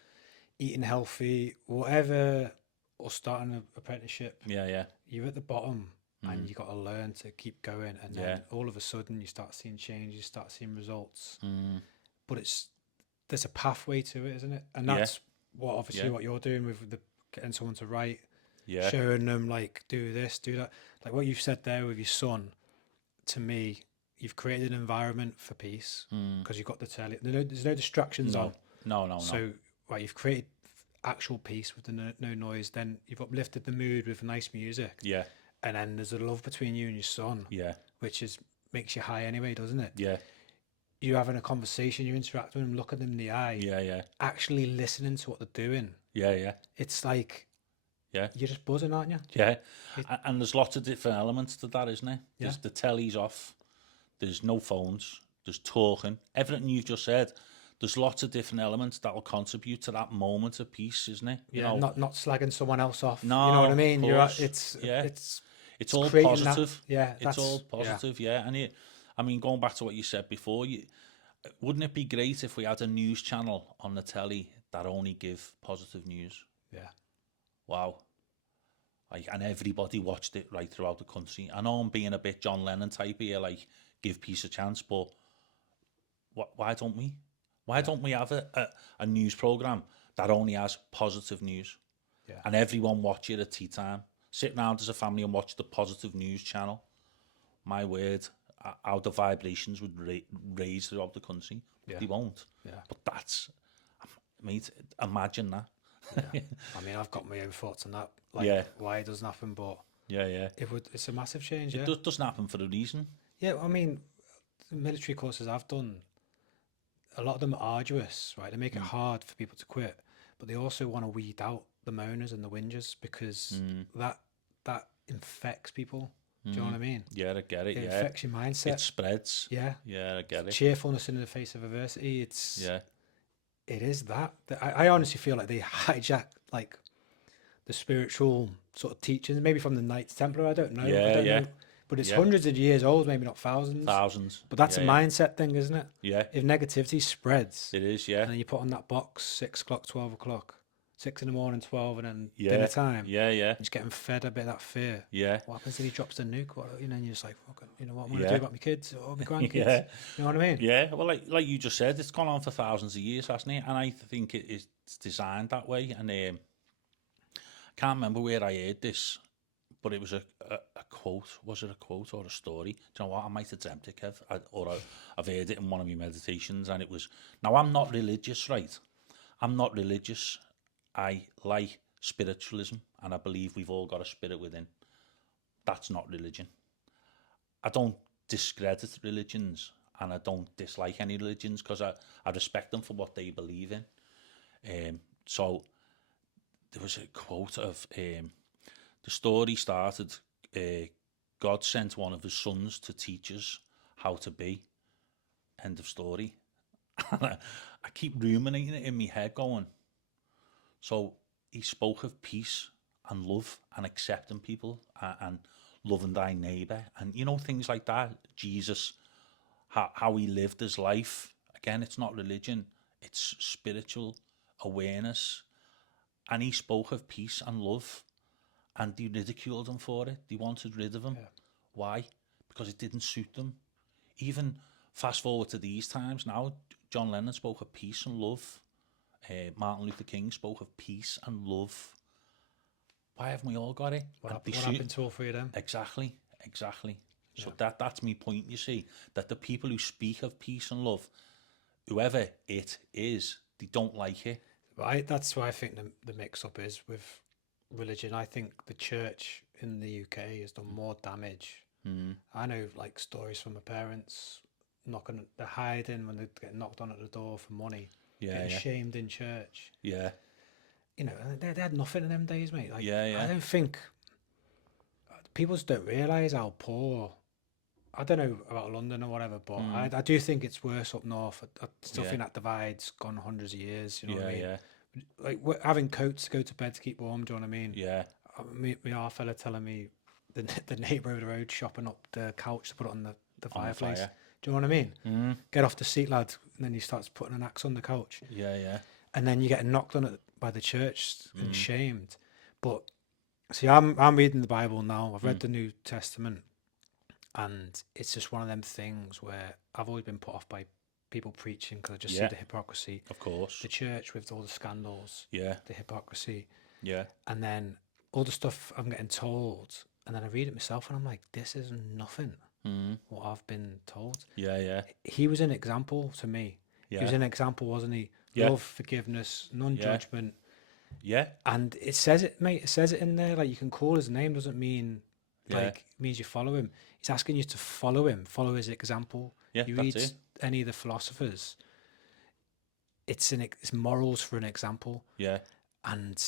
eating healthy, whatever, or starting an apprenticeship. yeah. You're at the bottom, and you got to learn to keep going, and then all of a sudden you start seeing change, you start seeing results. But there's a pathway to it, isn't it? And that's what obviously what you're doing with getting someone to write. Yeah. Showing them, like, do this, do that. Like what you've said there with your son, to me, you've created an environment for peace because you've got the telly. There's no distractions on. No. So, right, you've created actual peace with the no noise. Then you've uplifted the mood with nice music. Yeah. And then there's a love between you and your son. Yeah. Which makes you high anyway, doesn't it? Yeah. You're having a conversation, you're interacting with them, looking them in the eye. Yeah. Actually listening to what they're doing. Yeah. It's like... Yeah. You're just buzzing, aren't you? Yeah. And there's lots of different elements to that, isn't there? There's Yeah. the telly's off. There's no phones. There's talking. Everything you've just said. There's lots of different elements that will contribute to that moment of peace, isn't it? You know, not slagging someone else off. No, you know what I mean? It's all creating positive. That, it's all positive. Yeah. And going back to what you said before, Wouldn't it be great if we had a news channel on the telly that only give positive news? Yeah. Wow. Like, and everybody watched it right throughout the country. I know I'm being a bit John Lennon type here, like, give peace a chance, but why don't we? Why don't we have a news programme that only has positive news? Yeah. And everyone watch it at tea time. Sit round as a family and watch the positive news channel. My word, how the vibrations would raise throughout the country. But they won't. Yeah. But that's, mate, imagine that. Yeah. I mean, I've got my own thoughts on that. Like, why it doesn't happen, but it's a massive change. It doesn't happen for a reason. Yeah, I mean, the military courses I've done, a lot of them are arduous, right? They make it hard for people to quit, but they also want to weed out the moaners and the whingers because that infects people. Do you know what I mean? Yeah, I get it. It affects your mindset. It spreads. Yeah. Yeah, I get it. Cheerfulness in the face of adversity. It is that. I honestly feel like they hijack like the spiritual sort of teachings, maybe from the Knights Templar. I don't know. I don't know. But it's hundreds of years old, maybe not thousands. Thousands. But that's a mindset thing, isn't it? Yeah. If negativity spreads, it is. and then you put on that box 6 o'clock, 12 o'clock, 6 in the morning, 12, and then dinner time. Yeah. Just getting fed a bit of that fear. Yeah. What happens if he drops the nuke? And you're just like, what am I going to do about my kids or my grandkids? You know what I mean? Yeah. Well, like you just said, it's gone on for thousands of years, hasn't it? And I think it's designed that way. And I can't remember where I heard this, but it was a quote. Was it a quote or a story? Do you know what? I might have dreamt it, Kev. I've heard it in one of my meditations, and it was... Now, I'm not religious, right? I'm not religious. I like spiritualism, and I believe we've all got a spirit within. That's not religion. I don't discredit religions, and I don't dislike any religions, because I respect them for what they believe in. So there was a quote of... the story started, God sent one of his sons to teach us how to be. End of story. I keep ruminating it in my head going, so he spoke of peace and love and accepting people and loving thy neighbour and, things like that. Jesus, how he lived his life. Again, it's not religion, it's spiritual awareness. And he spoke of peace and love. And they ridiculed him for it. They wanted rid of him. Yeah. Why? Because it didn't suit them. Even fast forward to these times now, John Lennon spoke of peace and love. Martin Luther King spoke of peace and love. Why haven't we all got it? What happened to all three of them? Exactly. So that's my point, you see. That the people who speak of peace and love, whoever it is, they don't like it. That's why I think the mix-up is with religion. I think the church in the UK has done more damage. I know like stories from my parents they're hiding when they get knocked on at the door for money, getting shamed in church. They had nothing in them days, mate. Like, I don't think people just don't realise how poor. I don't know about London or whatever, but I do think it's worse up north. I still think that divide's gone hundreds of years. You know what I mean? Like having coats to go to bed to keep warm. Do you know what I mean? Yeah. My fella telling me the neighbour over the road chopping up the couch to put it on the fireplace. Fire. Do you know what I mean? Get off the seat, lad. And then he starts putting an axe on the couch. Yeah. And then you get knocked on it by the church and shamed. But see, I'm reading the Bible now. I've read the New Testament, and it's just one of them things where I've always been put off by people preaching because I just see the hypocrisy. Of course. The church with all the scandals. Yeah. The hypocrisy. Yeah. And then all the stuff I'm getting told, and then I read it myself and I'm like, this is nothing what I've been told. Yeah. He was an example to me. He was an example, wasn't he? Love, forgiveness, non-judgment. Yeah. And it says it, mate. It says it in there. Like, you can call his name, doesn't mean like means you follow him. He's asking you to follow him, follow his example. Yeah, you read any of the philosophers, it's morals for an example. Yeah. And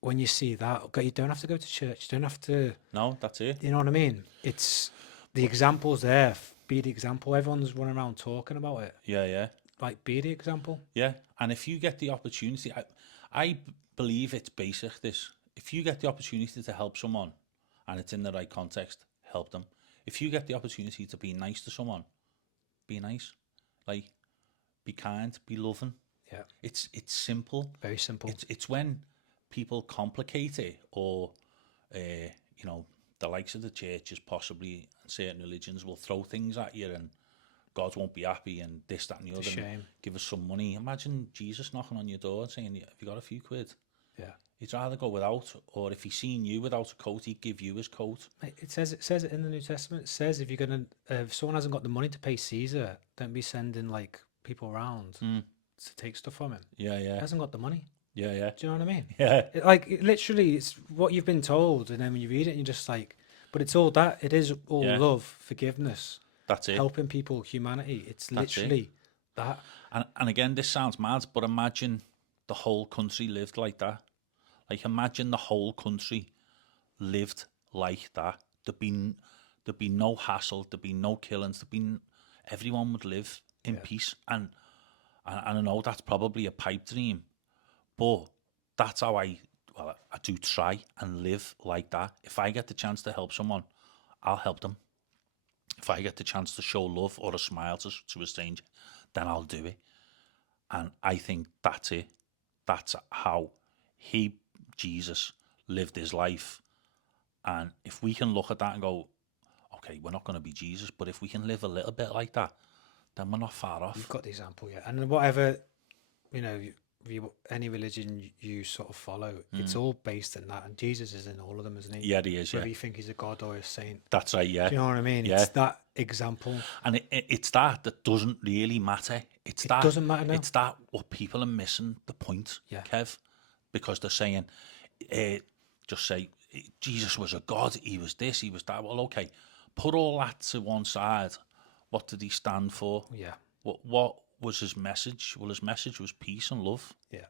when you see that, okay, you don't have to go to church. You don't have to. No, that's it. You know what I mean? It's the example's there. Be the example. Everyone's running around talking about it. Yeah. Like, be the example. Yeah. And if you get the opportunity, I believe it's basic, this. If you get the opportunity to help someone and it's in the right context, help them. If you get the opportunity to be nice to someone, be nice. Like, be kind, be loving. Yeah. It's simple. Very simple. It's when people complicate it, or you know, the likes of the churches, possibly, and certain religions will throw things at you, and God won't be happy, and this, that, and the It's a other. shame. Give us some money. Imagine Jesus knocking on your door and saying, "Have you got a few quid?" Yeah. He'd rather go without, or if he seen you without a coat, he'd give you his coat. Mate, it says it in the New Testament. It says if you're gonna, if someone hasn't got the money to pay Caesar, don't be sending like people around to take stuff from him. Yeah, He yeah, hasn't got the money. yeah, yeah, Do you know what I mean? yeah. Literally, it's what you've been told, and then when you read it, you're just like, but it's all that. It is all Yeah. love, forgiveness, That's it. helping people, humanity. It's That's it. literally that. And again, this sounds mad, but imagine the whole country lived like that. Like, imagine the whole country lived like that. There'd be no hassle. There'd be no killings. Everyone would live in peace. And I know that's probably a pipe dream, but that's how I do try and live like that. If I get the chance to help someone, I'll help them. If I get the chance to show love or a smile to a stranger, then I'll do it. And I think that's it. That's how Jesus, lived his life. And if we can look at that and go, okay, we're not going to be Jesus, but if we can live a little bit like that, then we're not far off. You've got the example, yeah. And whatever, any religion you sort of follow, it's all based in that. And Jesus is in all of them, isn't he? Yeah, he is, yeah. Whether you think he's a god or a saint. That's right, yeah. Do you know what I mean? Yeah. It's that example. And it's that doesn't really matter. It doesn't matter now. It's that what people are missing the point, Kev, because they're saying, just say, Jesus was a god, he was this, he was that. Well, okay, put all that to one side. What did he stand for? Yeah. What was his message? Well, his message was peace and love. Yeah.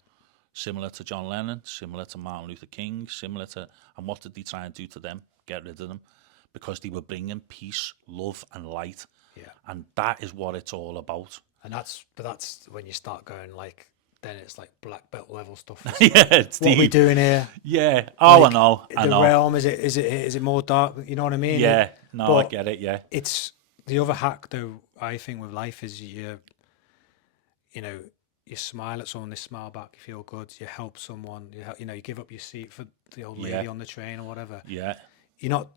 Similar to John Lennon, similar to Martin Luther King, and what did he try and do to them? Get rid of them. Because they were bringing peace, love, and light. Yeah. And that is what it's all about. And that's when you start going like, then it's like black belt level stuff. Yeah, it's what deep. are we doing here? Yeah. Oh, like, I know. The realm, is it more dark? You know what I mean? Yeah. No, I get it. Yeah. It's the other hack though. I think with life is you smile at someone, they smile back. You feel good. You help someone. You give up your seat for the old lady on the train or whatever. Yeah. You're not.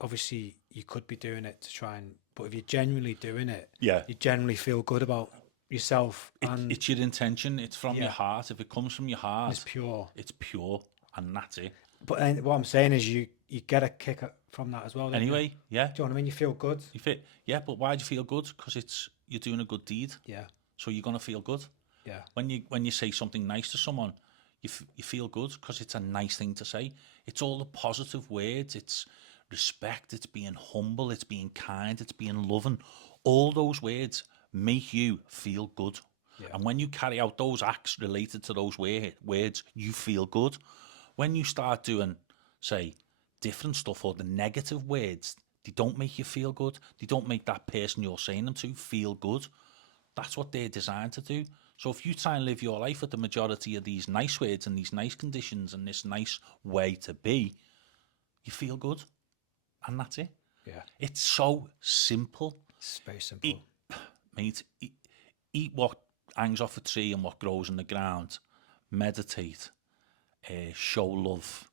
Obviously you could be doing it to try and. But if you're genuinely doing it, you generally feel good about yourself. And it's your intention. It's from your heart. If it comes from your heart, it's pure. It's pure, and that's it. But what I'm saying is, you get a kick from that as well. Anyway, yeah. Do you know what I mean? You feel good. But why do you feel good? Because you're doing a good deed. Yeah. So you're gonna feel good. Yeah. When you say something nice to someone, you feel good because it's a nice thing to say. It's all the positive words. It's respect. It's being humble. It's being kind. It's being loving. All those words make you feel good. Yeah. And when you carry out those acts related to those words, you feel good. When you start doing, say, different stuff or the negative words, they don't make you feel good. They don't make that person you're saying them to feel good. That's what they're designed to do. So if you try and live your life with the majority of these nice words and these nice conditions and this nice way to be, you feel good. And that's it. Yeah. It's so simple. It's very simple. Eat what hangs off a tree and what grows in the ground. Meditate. Show love.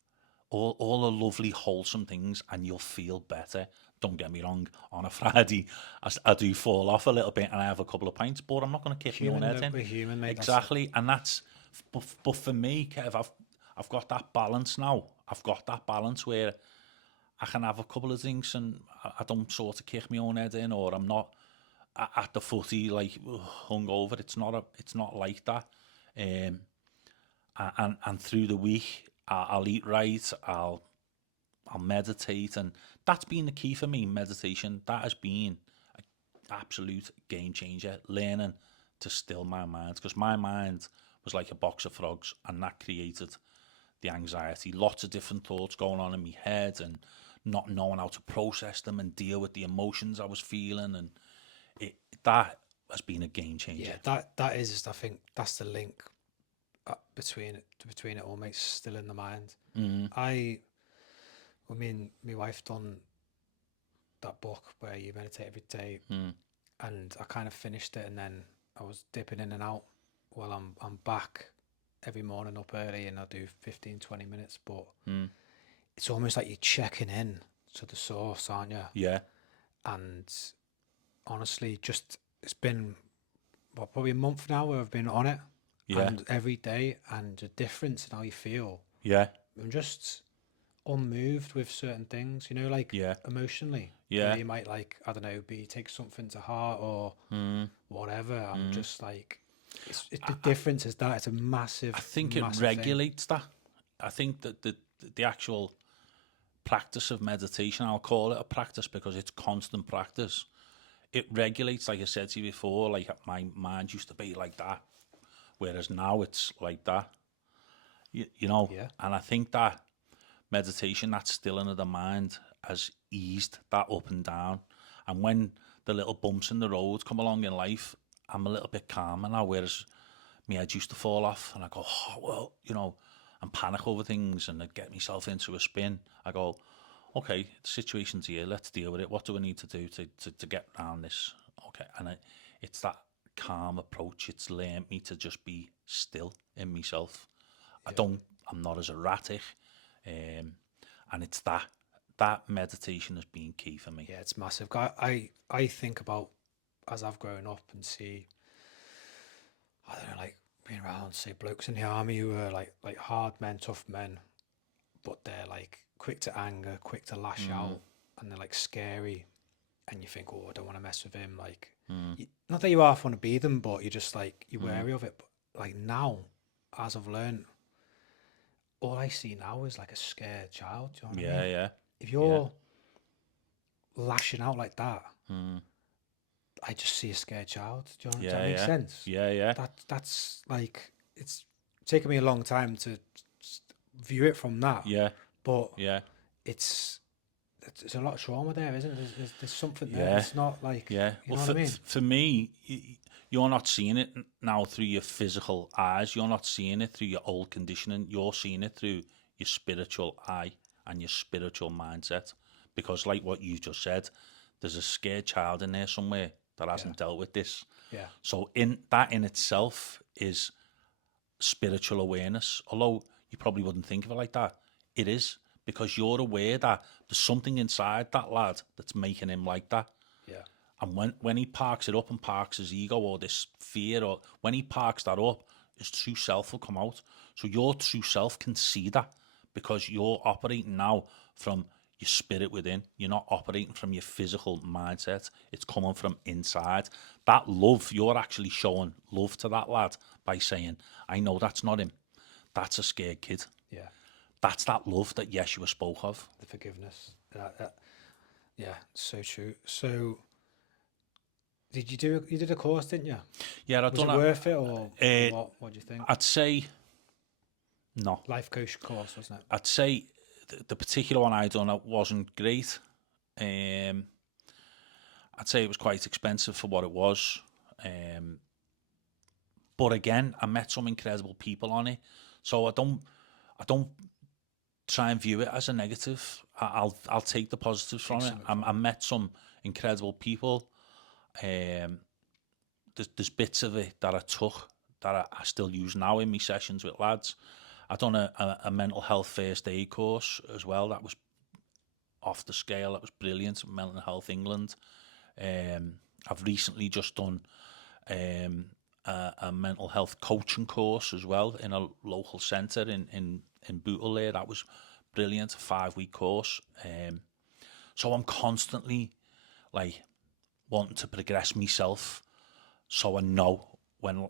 All the lovely, wholesome things, and you'll feel better. Don't get me wrong, on a Friday, I do fall off a little bit and I have a couple of pints, but I'm not going to kick my own head in. We're human, mate. Exactly, and that's... But for me, Kev, I've got that balance now. I've got that balance where I can have a couple of drinks and I don't sort of kick my own head in, or I'm not at the footy like hungover. It's not like that. And through the week, I'll eat right. I'll meditate, and that's been the key for me. Meditation, that has been an absolute game changer. Learning to still my mind, because my mind was like a box of frogs, and that created the anxiety. Lots of different thoughts going on in my head, and not knowing how to process them and deal with the emotions I was feeling, and that has been a game changer. Yeah, that is. I think that's the link between it all, mate. Still in the mind. Mm-hmm. My wife done that book where you meditate every day, and I kind of finished it, and then I was dipping in and out. Well, I'm back every morning up early, and I do 15, 20 minutes, but it's almost like you're checking in to the source, aren't you? Yeah. And honestly, just it's been probably a month now where I've been on it, Yeah. and every day, and the difference in how you feel. Yeah. I'm just unmoved with certain things, you know, like Yeah. emotionally. Yeah. Where you might like, I don't know, take something to heart or whatever. I'm just like, the difference is that it's a massive. I think massive it regulates that. I think that the actual practice of meditation, I'll call it a practice because it's constant practice. It regulates, like I said to you before, like my mind used to be like that, whereas now it's like that. You know, Yeah. and I think that meditation, that stilling of the mind, has eased that up and down. And when the little bumps in the road come along in life, I'm a little bit calmer now, whereas my head used to fall off and I go, oh, well, you know, and panic over things and I'd get myself into a spin. I go, okay, the situation's here, let's deal with it. What do I need to do to get around this? Okay, and it's that calm approach. It's learned me to just be still in myself. I'm not as erratic, and it's that meditation has been key for me. Yeah, it's massive. I think about as I've grown up and see, I don't know, like being around, say, blokes in the army who are like hard men, tough men, but they're like quick to anger, quick to lash out, and they're like scary. And you think, oh, I don't want to mess with him. Like, not that you half want to be them, but you're just like, you're wary of it. But like now, as I've learned, all I see now is like a scared child. Do you know what I mean? Yeah. If you're lashing out like that, I just see a scared child. Does that make sense? Yeah. That's like, it's taken me a long time to view it from that. Yeah. But Yeah. it's there's a lot of trauma there, isn't it? There's something there. Yeah. It's not like, Yeah. you know what I mean? For me, you're not seeing it now through your physical eyes. You're not seeing it through your old conditioning. You're seeing it through your spiritual eye and your spiritual mindset. Because like what you just said, there's a scared child in there somewhere that hasn't dealt with this. Yeah. So in itself is spiritual awareness. Although you probably wouldn't think of it like that, it is, because you're aware that there's something inside that lad that's making him like that. Yeah. And when he parks it up and parks his ego or this fear, or when he parks that up, his true self will come out. So your true self can see that because you're operating now from your spirit within. You're not operating from your physical mindset. It's coming from inside. That love, you're actually showing love to that lad by saying, I know that's not him. That's a scared kid. Yeah. That's that love that Yeshua spoke of. The forgiveness. Yeah, so true. So, you did a course, didn't you? Yeah, Was it worth it, or what do you think? I'd say no. Life coach course, wasn't it? I'd say the particular one I done, it wasn't great. I'd say it was quite expensive for what it was. But again, I met some incredible people on it, so I don't try and view it as a negative. I'll take the positives from it. I met some incredible people. There's bits of it that I took that I still use now in my sessions with lads. I done a mental health first aid course as well. That was off the scale. That was brilliant. Mental Health England. I've recently just done a mental health coaching course as well in a local centre in Bootle there. That was brilliant, a 5-week course. So I'm constantly like wanting to progress myself, so I know when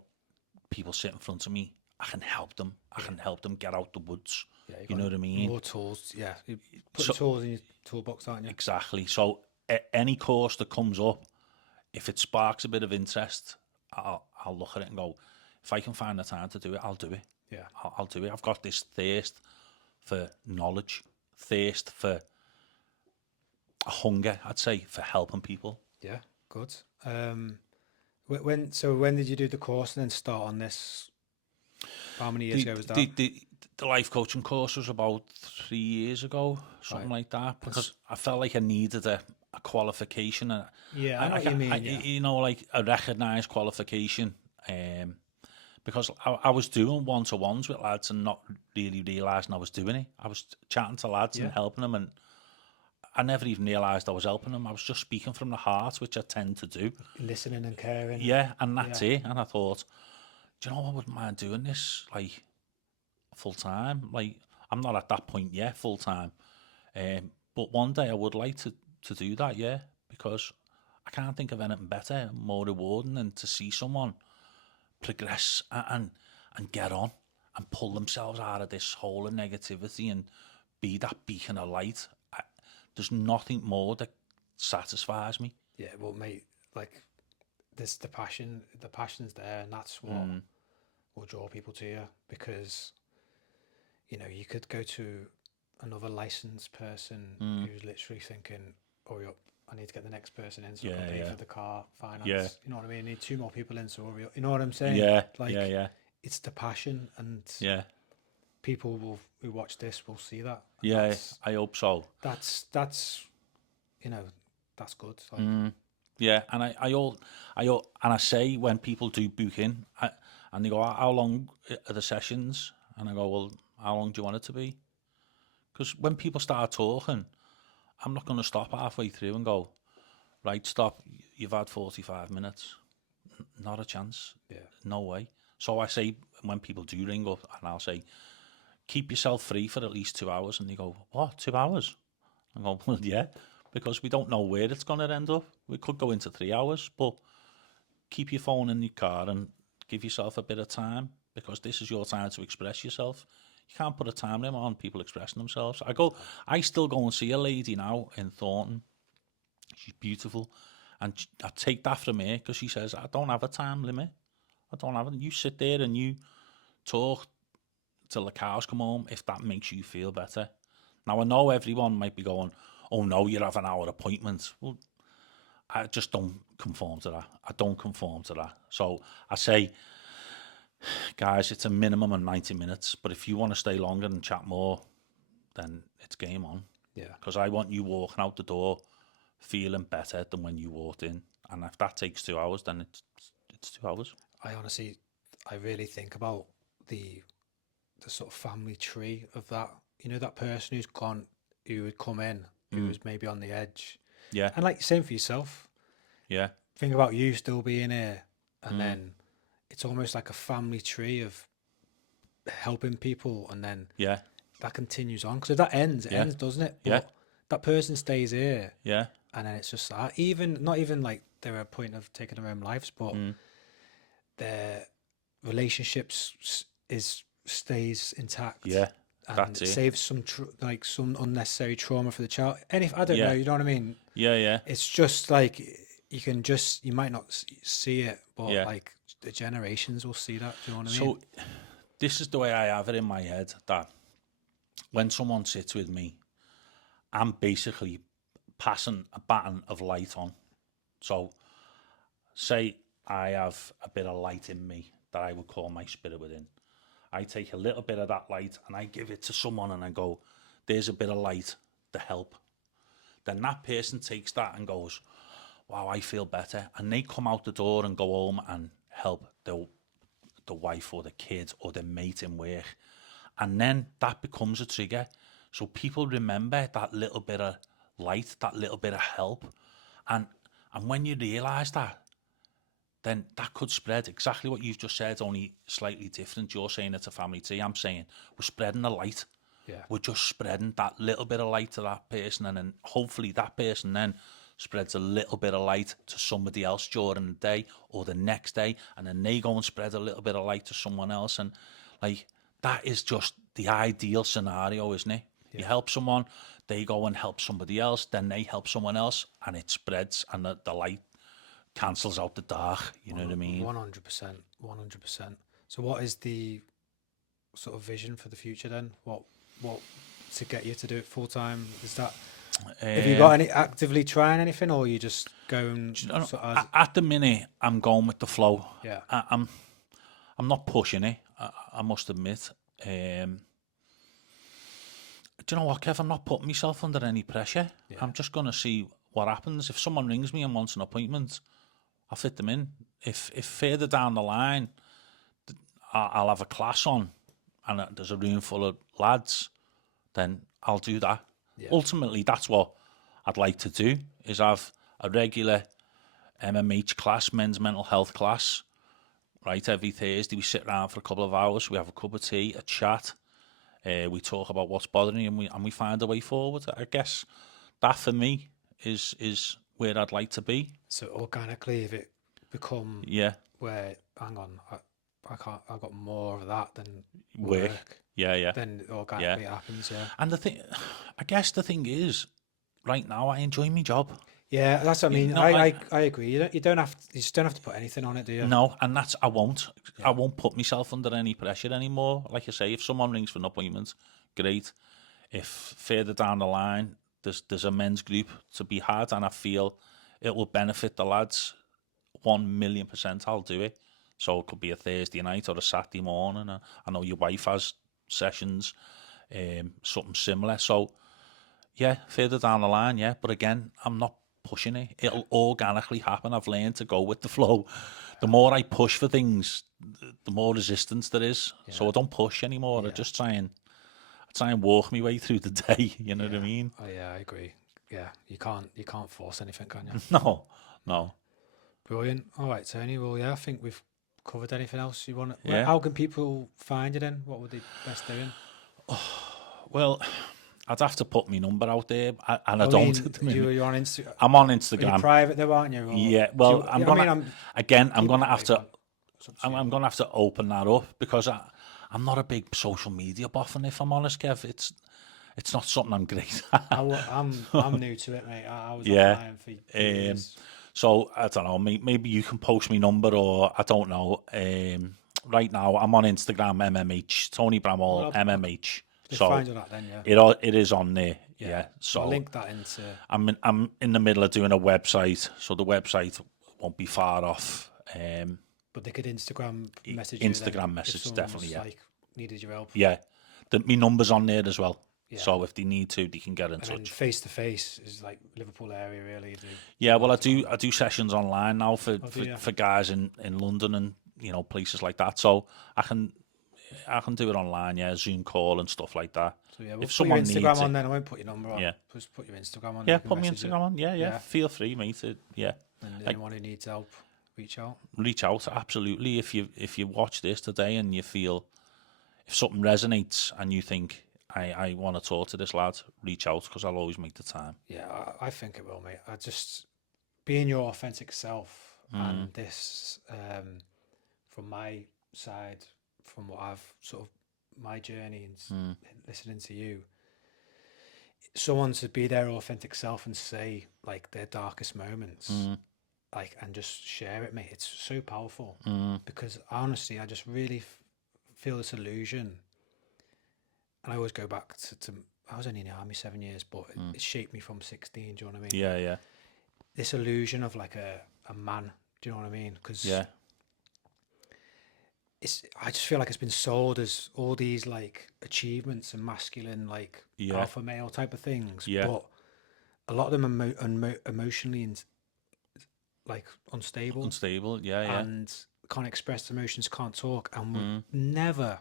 people sit in front of me, I can help them. I can help them get out the woods. Yeah, you know what I mean? More tools. Yeah, you put the tools in your toolbox, aren't you? Exactly. So any course that comes up, if it sparks a bit of interest, I'll look at it and go, if I can find the time to do it, I'll do it. Yeah, I'll do it. I've got this thirst for knowledge, thirst for a hunger, I'd say, for helping people. Yeah, good. When did you do the course and then start on this? How many years ago was that? The life coaching course was about 3 years ago, something like that, because I felt like I needed a qualification. Yeah, I know what you mean. Yeah. You know, like a recognised qualification. Because I was doing one-to-ones with lads and not really realising I was doing it. I was chatting to lads and helping them, and I never even realised I was helping them. I was just speaking from the heart, which I tend to do. Listening and caring. Yeah, and that's it. And I thought, do you know, I wouldn't mind doing this, like, full-time. Like, I'm not at that point yet, full-time. But one day I would like to do that, yeah, because I can't think of anything better, more rewarding than to see someone progress and get on and pull themselves out of this hole of negativity and be that beacon of light. There's nothing more that satisfies me. Yeah, well, mate, like, there's the passion's there, and that's what will draw people to you, because, you know, you could go to another licensed person who's literally thinking, hurry up, I need to get the next person in so I can pay for the car finance. Yeah. You know what I mean? I need 2 more people in, so hurry up. You know what I'm saying? Yeah, like, yeah. It's the passion, and people who watch this will see that. Yeah, I hope so. That's you know, that's good. Like, yeah, and I say when people do book in, and they go, how long are the sessions? And I go, well, how long do you want it to be? Because when people start talking, I'm not going to stop halfway through and go, right, stop, you've had 45 minutes. Not a chance. Yeah. No way. So I say, when people do ring up, and I'll say, keep yourself free for at least 2 hours. And they go, what, 2 hours? I go, well, yeah, because we don't know where it's going to end up. We could go into 3 hours, but keep your phone in your car and give yourself a bit of time, because this is your time to express yourself. You can't put a time limit on people expressing themselves. I still go and see a lady now in Thornton. She's beautiful. And I take that from her, because she says, I don't have a time limit. I don't have it. You sit there and you talk till the cows come home if that makes you feel better. Now, I know everyone might be going, oh no, you have an hour appointment. Well, I just don't conform to that. I don't conform to that. So I say, guys, it's a minimum of 90 minutes, but if you want to stay longer and chat more, then it's game on. Yeah. Because I want you walking out the door feeling better than when you walked in. And if that takes 2 hours, then it's 2 hours. I really think about the sort of family tree of that. You know, that person who would come in, who was maybe on the edge. Yeah. And like, same for yourself. Yeah. Think about you still being here, and then it's almost like a family tree of helping people, and then that continues on. Because if that ends, it ends, doesn't it? But that person stays here. Yeah. And then it's just that, not even like they're at a point of taking their own lives, but their relationships stays intact. Yeah. And That's it it. saves some unnecessary trauma for the child. I don't know, you know what I mean? Yeah. It's just like, you might not see it, but like, the generations will see that. Do you know what I mean? So this is the way I have it in my head, that when someone sits with me, I'm basically passing a baton of light on. So say I have a bit of light in me that I would call my spirit within. I take a little bit of that light and I give it to someone, and I go, there's a bit of light to help. Then that person takes that and goes, wow, I feel better. And they come out the door and go home and help the wife or the kid or the mate in work. And then that becomes a trigger. So people remember that little bit of light, that little bit of help. And when you realise that, then that could spread exactly what you've just said, only slightly different. You're saying it's a family tree. I'm saying we're spreading the light. Yeah. We're just spreading that little bit of light to that person, and then hopefully that person then spreads a little bit of light to somebody else during the day or the next day, and then they go and spread a little bit of light to someone else. And like, that is just the ideal scenario, isn't it? Yeah. You help someone, they go and help somebody else, then they help someone else, and it spreads, and the light cancels out the dark. You know what I mean? 100%. So what is the sort of vision for the future then? What to get you to do it full time? Is that, have you got any actively trying anything, or are you just going at the minute? I'm going with the flow. Yeah. I'm not pushing it, I must admit. Do you know what, Kev? I'm not putting myself under any pressure. Yeah. I'm just going to see what happens. If someone rings me and wants an appointment, I'll fit them in. If further down the line, I'll have a class on and there's a room full of lads, then I'll do that. Yeah. Ultimately, that's what I'd like to do, is have a regular MMH class, men's mental health class, right? Every Thursday we sit around for a couple of hours, we have a cup of tea, a chat, we talk about what's bothering you, and we find a way forward. I guess that for me is where I'd like to be. So organically, if it become where, hang on, I got more of that than work. Yeah. Then organically it happens. Yeah. And I guess the thing is, right now I enjoy my job. Yeah, that's what I mean. You know, I agree. You just don't have to put anything on it, do you? No, and I won't. Yeah. I won't put myself under any pressure anymore. Like I say, if someone rings for an appointment, great. If further down the line there's a men's group to be had and I feel it will benefit the lads, 1,000,000%, I'll do it. So it could be a Thursday night or a Saturday morning. I know your wife has sessions, something similar. So yeah, further down the line, yeah. But again, I'm not pushing it. It'll organically happen. I've learned to go with the flow. The more I push for things, the more resistance there is. Yeah. So I don't push anymore. I just try and walk my way through the day. You know what I mean? Oh yeah, I agree. Yeah, you can't force anything, can you? No. Brilliant. All right, Tony. Well, yeah, I think we've covered anything else you want. Yeah. How can people find you then? What would they best doing? Well, I'd have to put my number out there, and I don't. You're on Instagram. I'm on Instagram. You're private though, aren't you? Or, yeah. Well, I'm gonna have to. I'm gonna have to open that up because I'm not a big social media buff, if I'm honest, Kev. It's not something I'm great at. I'm new to it, mate. I was online for years. So I don't know. Maybe you can post my number, or I don't know. Right now, I'm on Instagram, MMH, Tony Bramhall, MMH. So find that then, it is on there. Yeah. So I'll link that into. I'm in the middle of doing a website, so the website won't be far off. But they could Instagram message. Instagram message, definitely. Yeah. Like needed your help. Yeah. My number's on there as well. Yeah. So if they need to, they can get in touch. Face to face is like Liverpool area, really. Yeah, well, I do sessions online now for guys in London and places like that. So I can do it online, Zoom call and stuff like that. So yeah, we'll if someone put your Instagram on, then I won't put your number on. Yeah, just put your Instagram on. Yeah, put my Instagram on. Yeah. Feel free, mate. And anyone who needs help, reach out. Reach out, absolutely. If you watch this today and you feel if something resonates and you think I want to talk to this lad, reach out because I'll always make the time. Yeah, I think it will, mate. I just being your authentic self and this from my side, from what I've sort of my journey and listening to you, someone to be their authentic self and say like their darkest moments, like and just share it, mate. It's so powerful because honestly, I just really feel this illusion. And I always go back to I was only in the army 7 years, but it shaped me from 16. Do you know what I mean? Yeah. This illusion of like a man. Do you know what I mean? Because I just feel like it's been sold as all these like achievements and masculine like alpha male type of things. Yeah. But a lot of them are emotionally like unstable. And can't express emotions, can't talk, and will never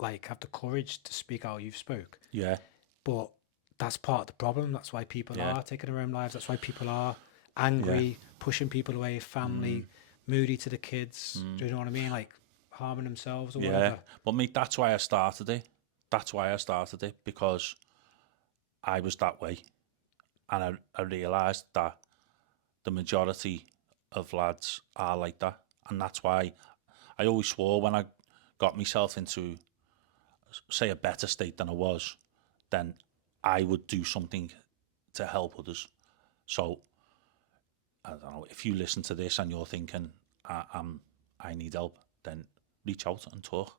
like have the courage to speak how you've spoke. Yeah. But that's part of the problem. That's why people are taking their own lives. That's why people are angry, pushing people away, family, moody to the kids. Do you know what I mean? Like harming themselves or whatever. But mate, that's why I started it. Because I was that way. And I realised that the majority of lads are like that. And that's why I always swore when I got myself into say a better state than I was, then I would do something to help others. So I don't know, if you listen to this and you're thinking I need help, then reach out and talk.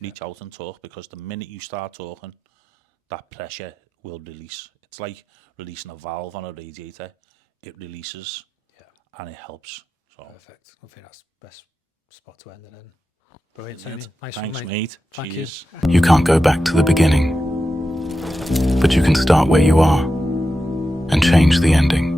Because the minute you start talking, that pressure will release. It's like releasing a valve on a radiator. It releases and it helps. So perfect. I think that's the best spot to end it in. Brilliant, Tony. Nice Thanks, one, mate. Thank Cheers. You can't go back to the beginning, but you can start where you are and change the ending.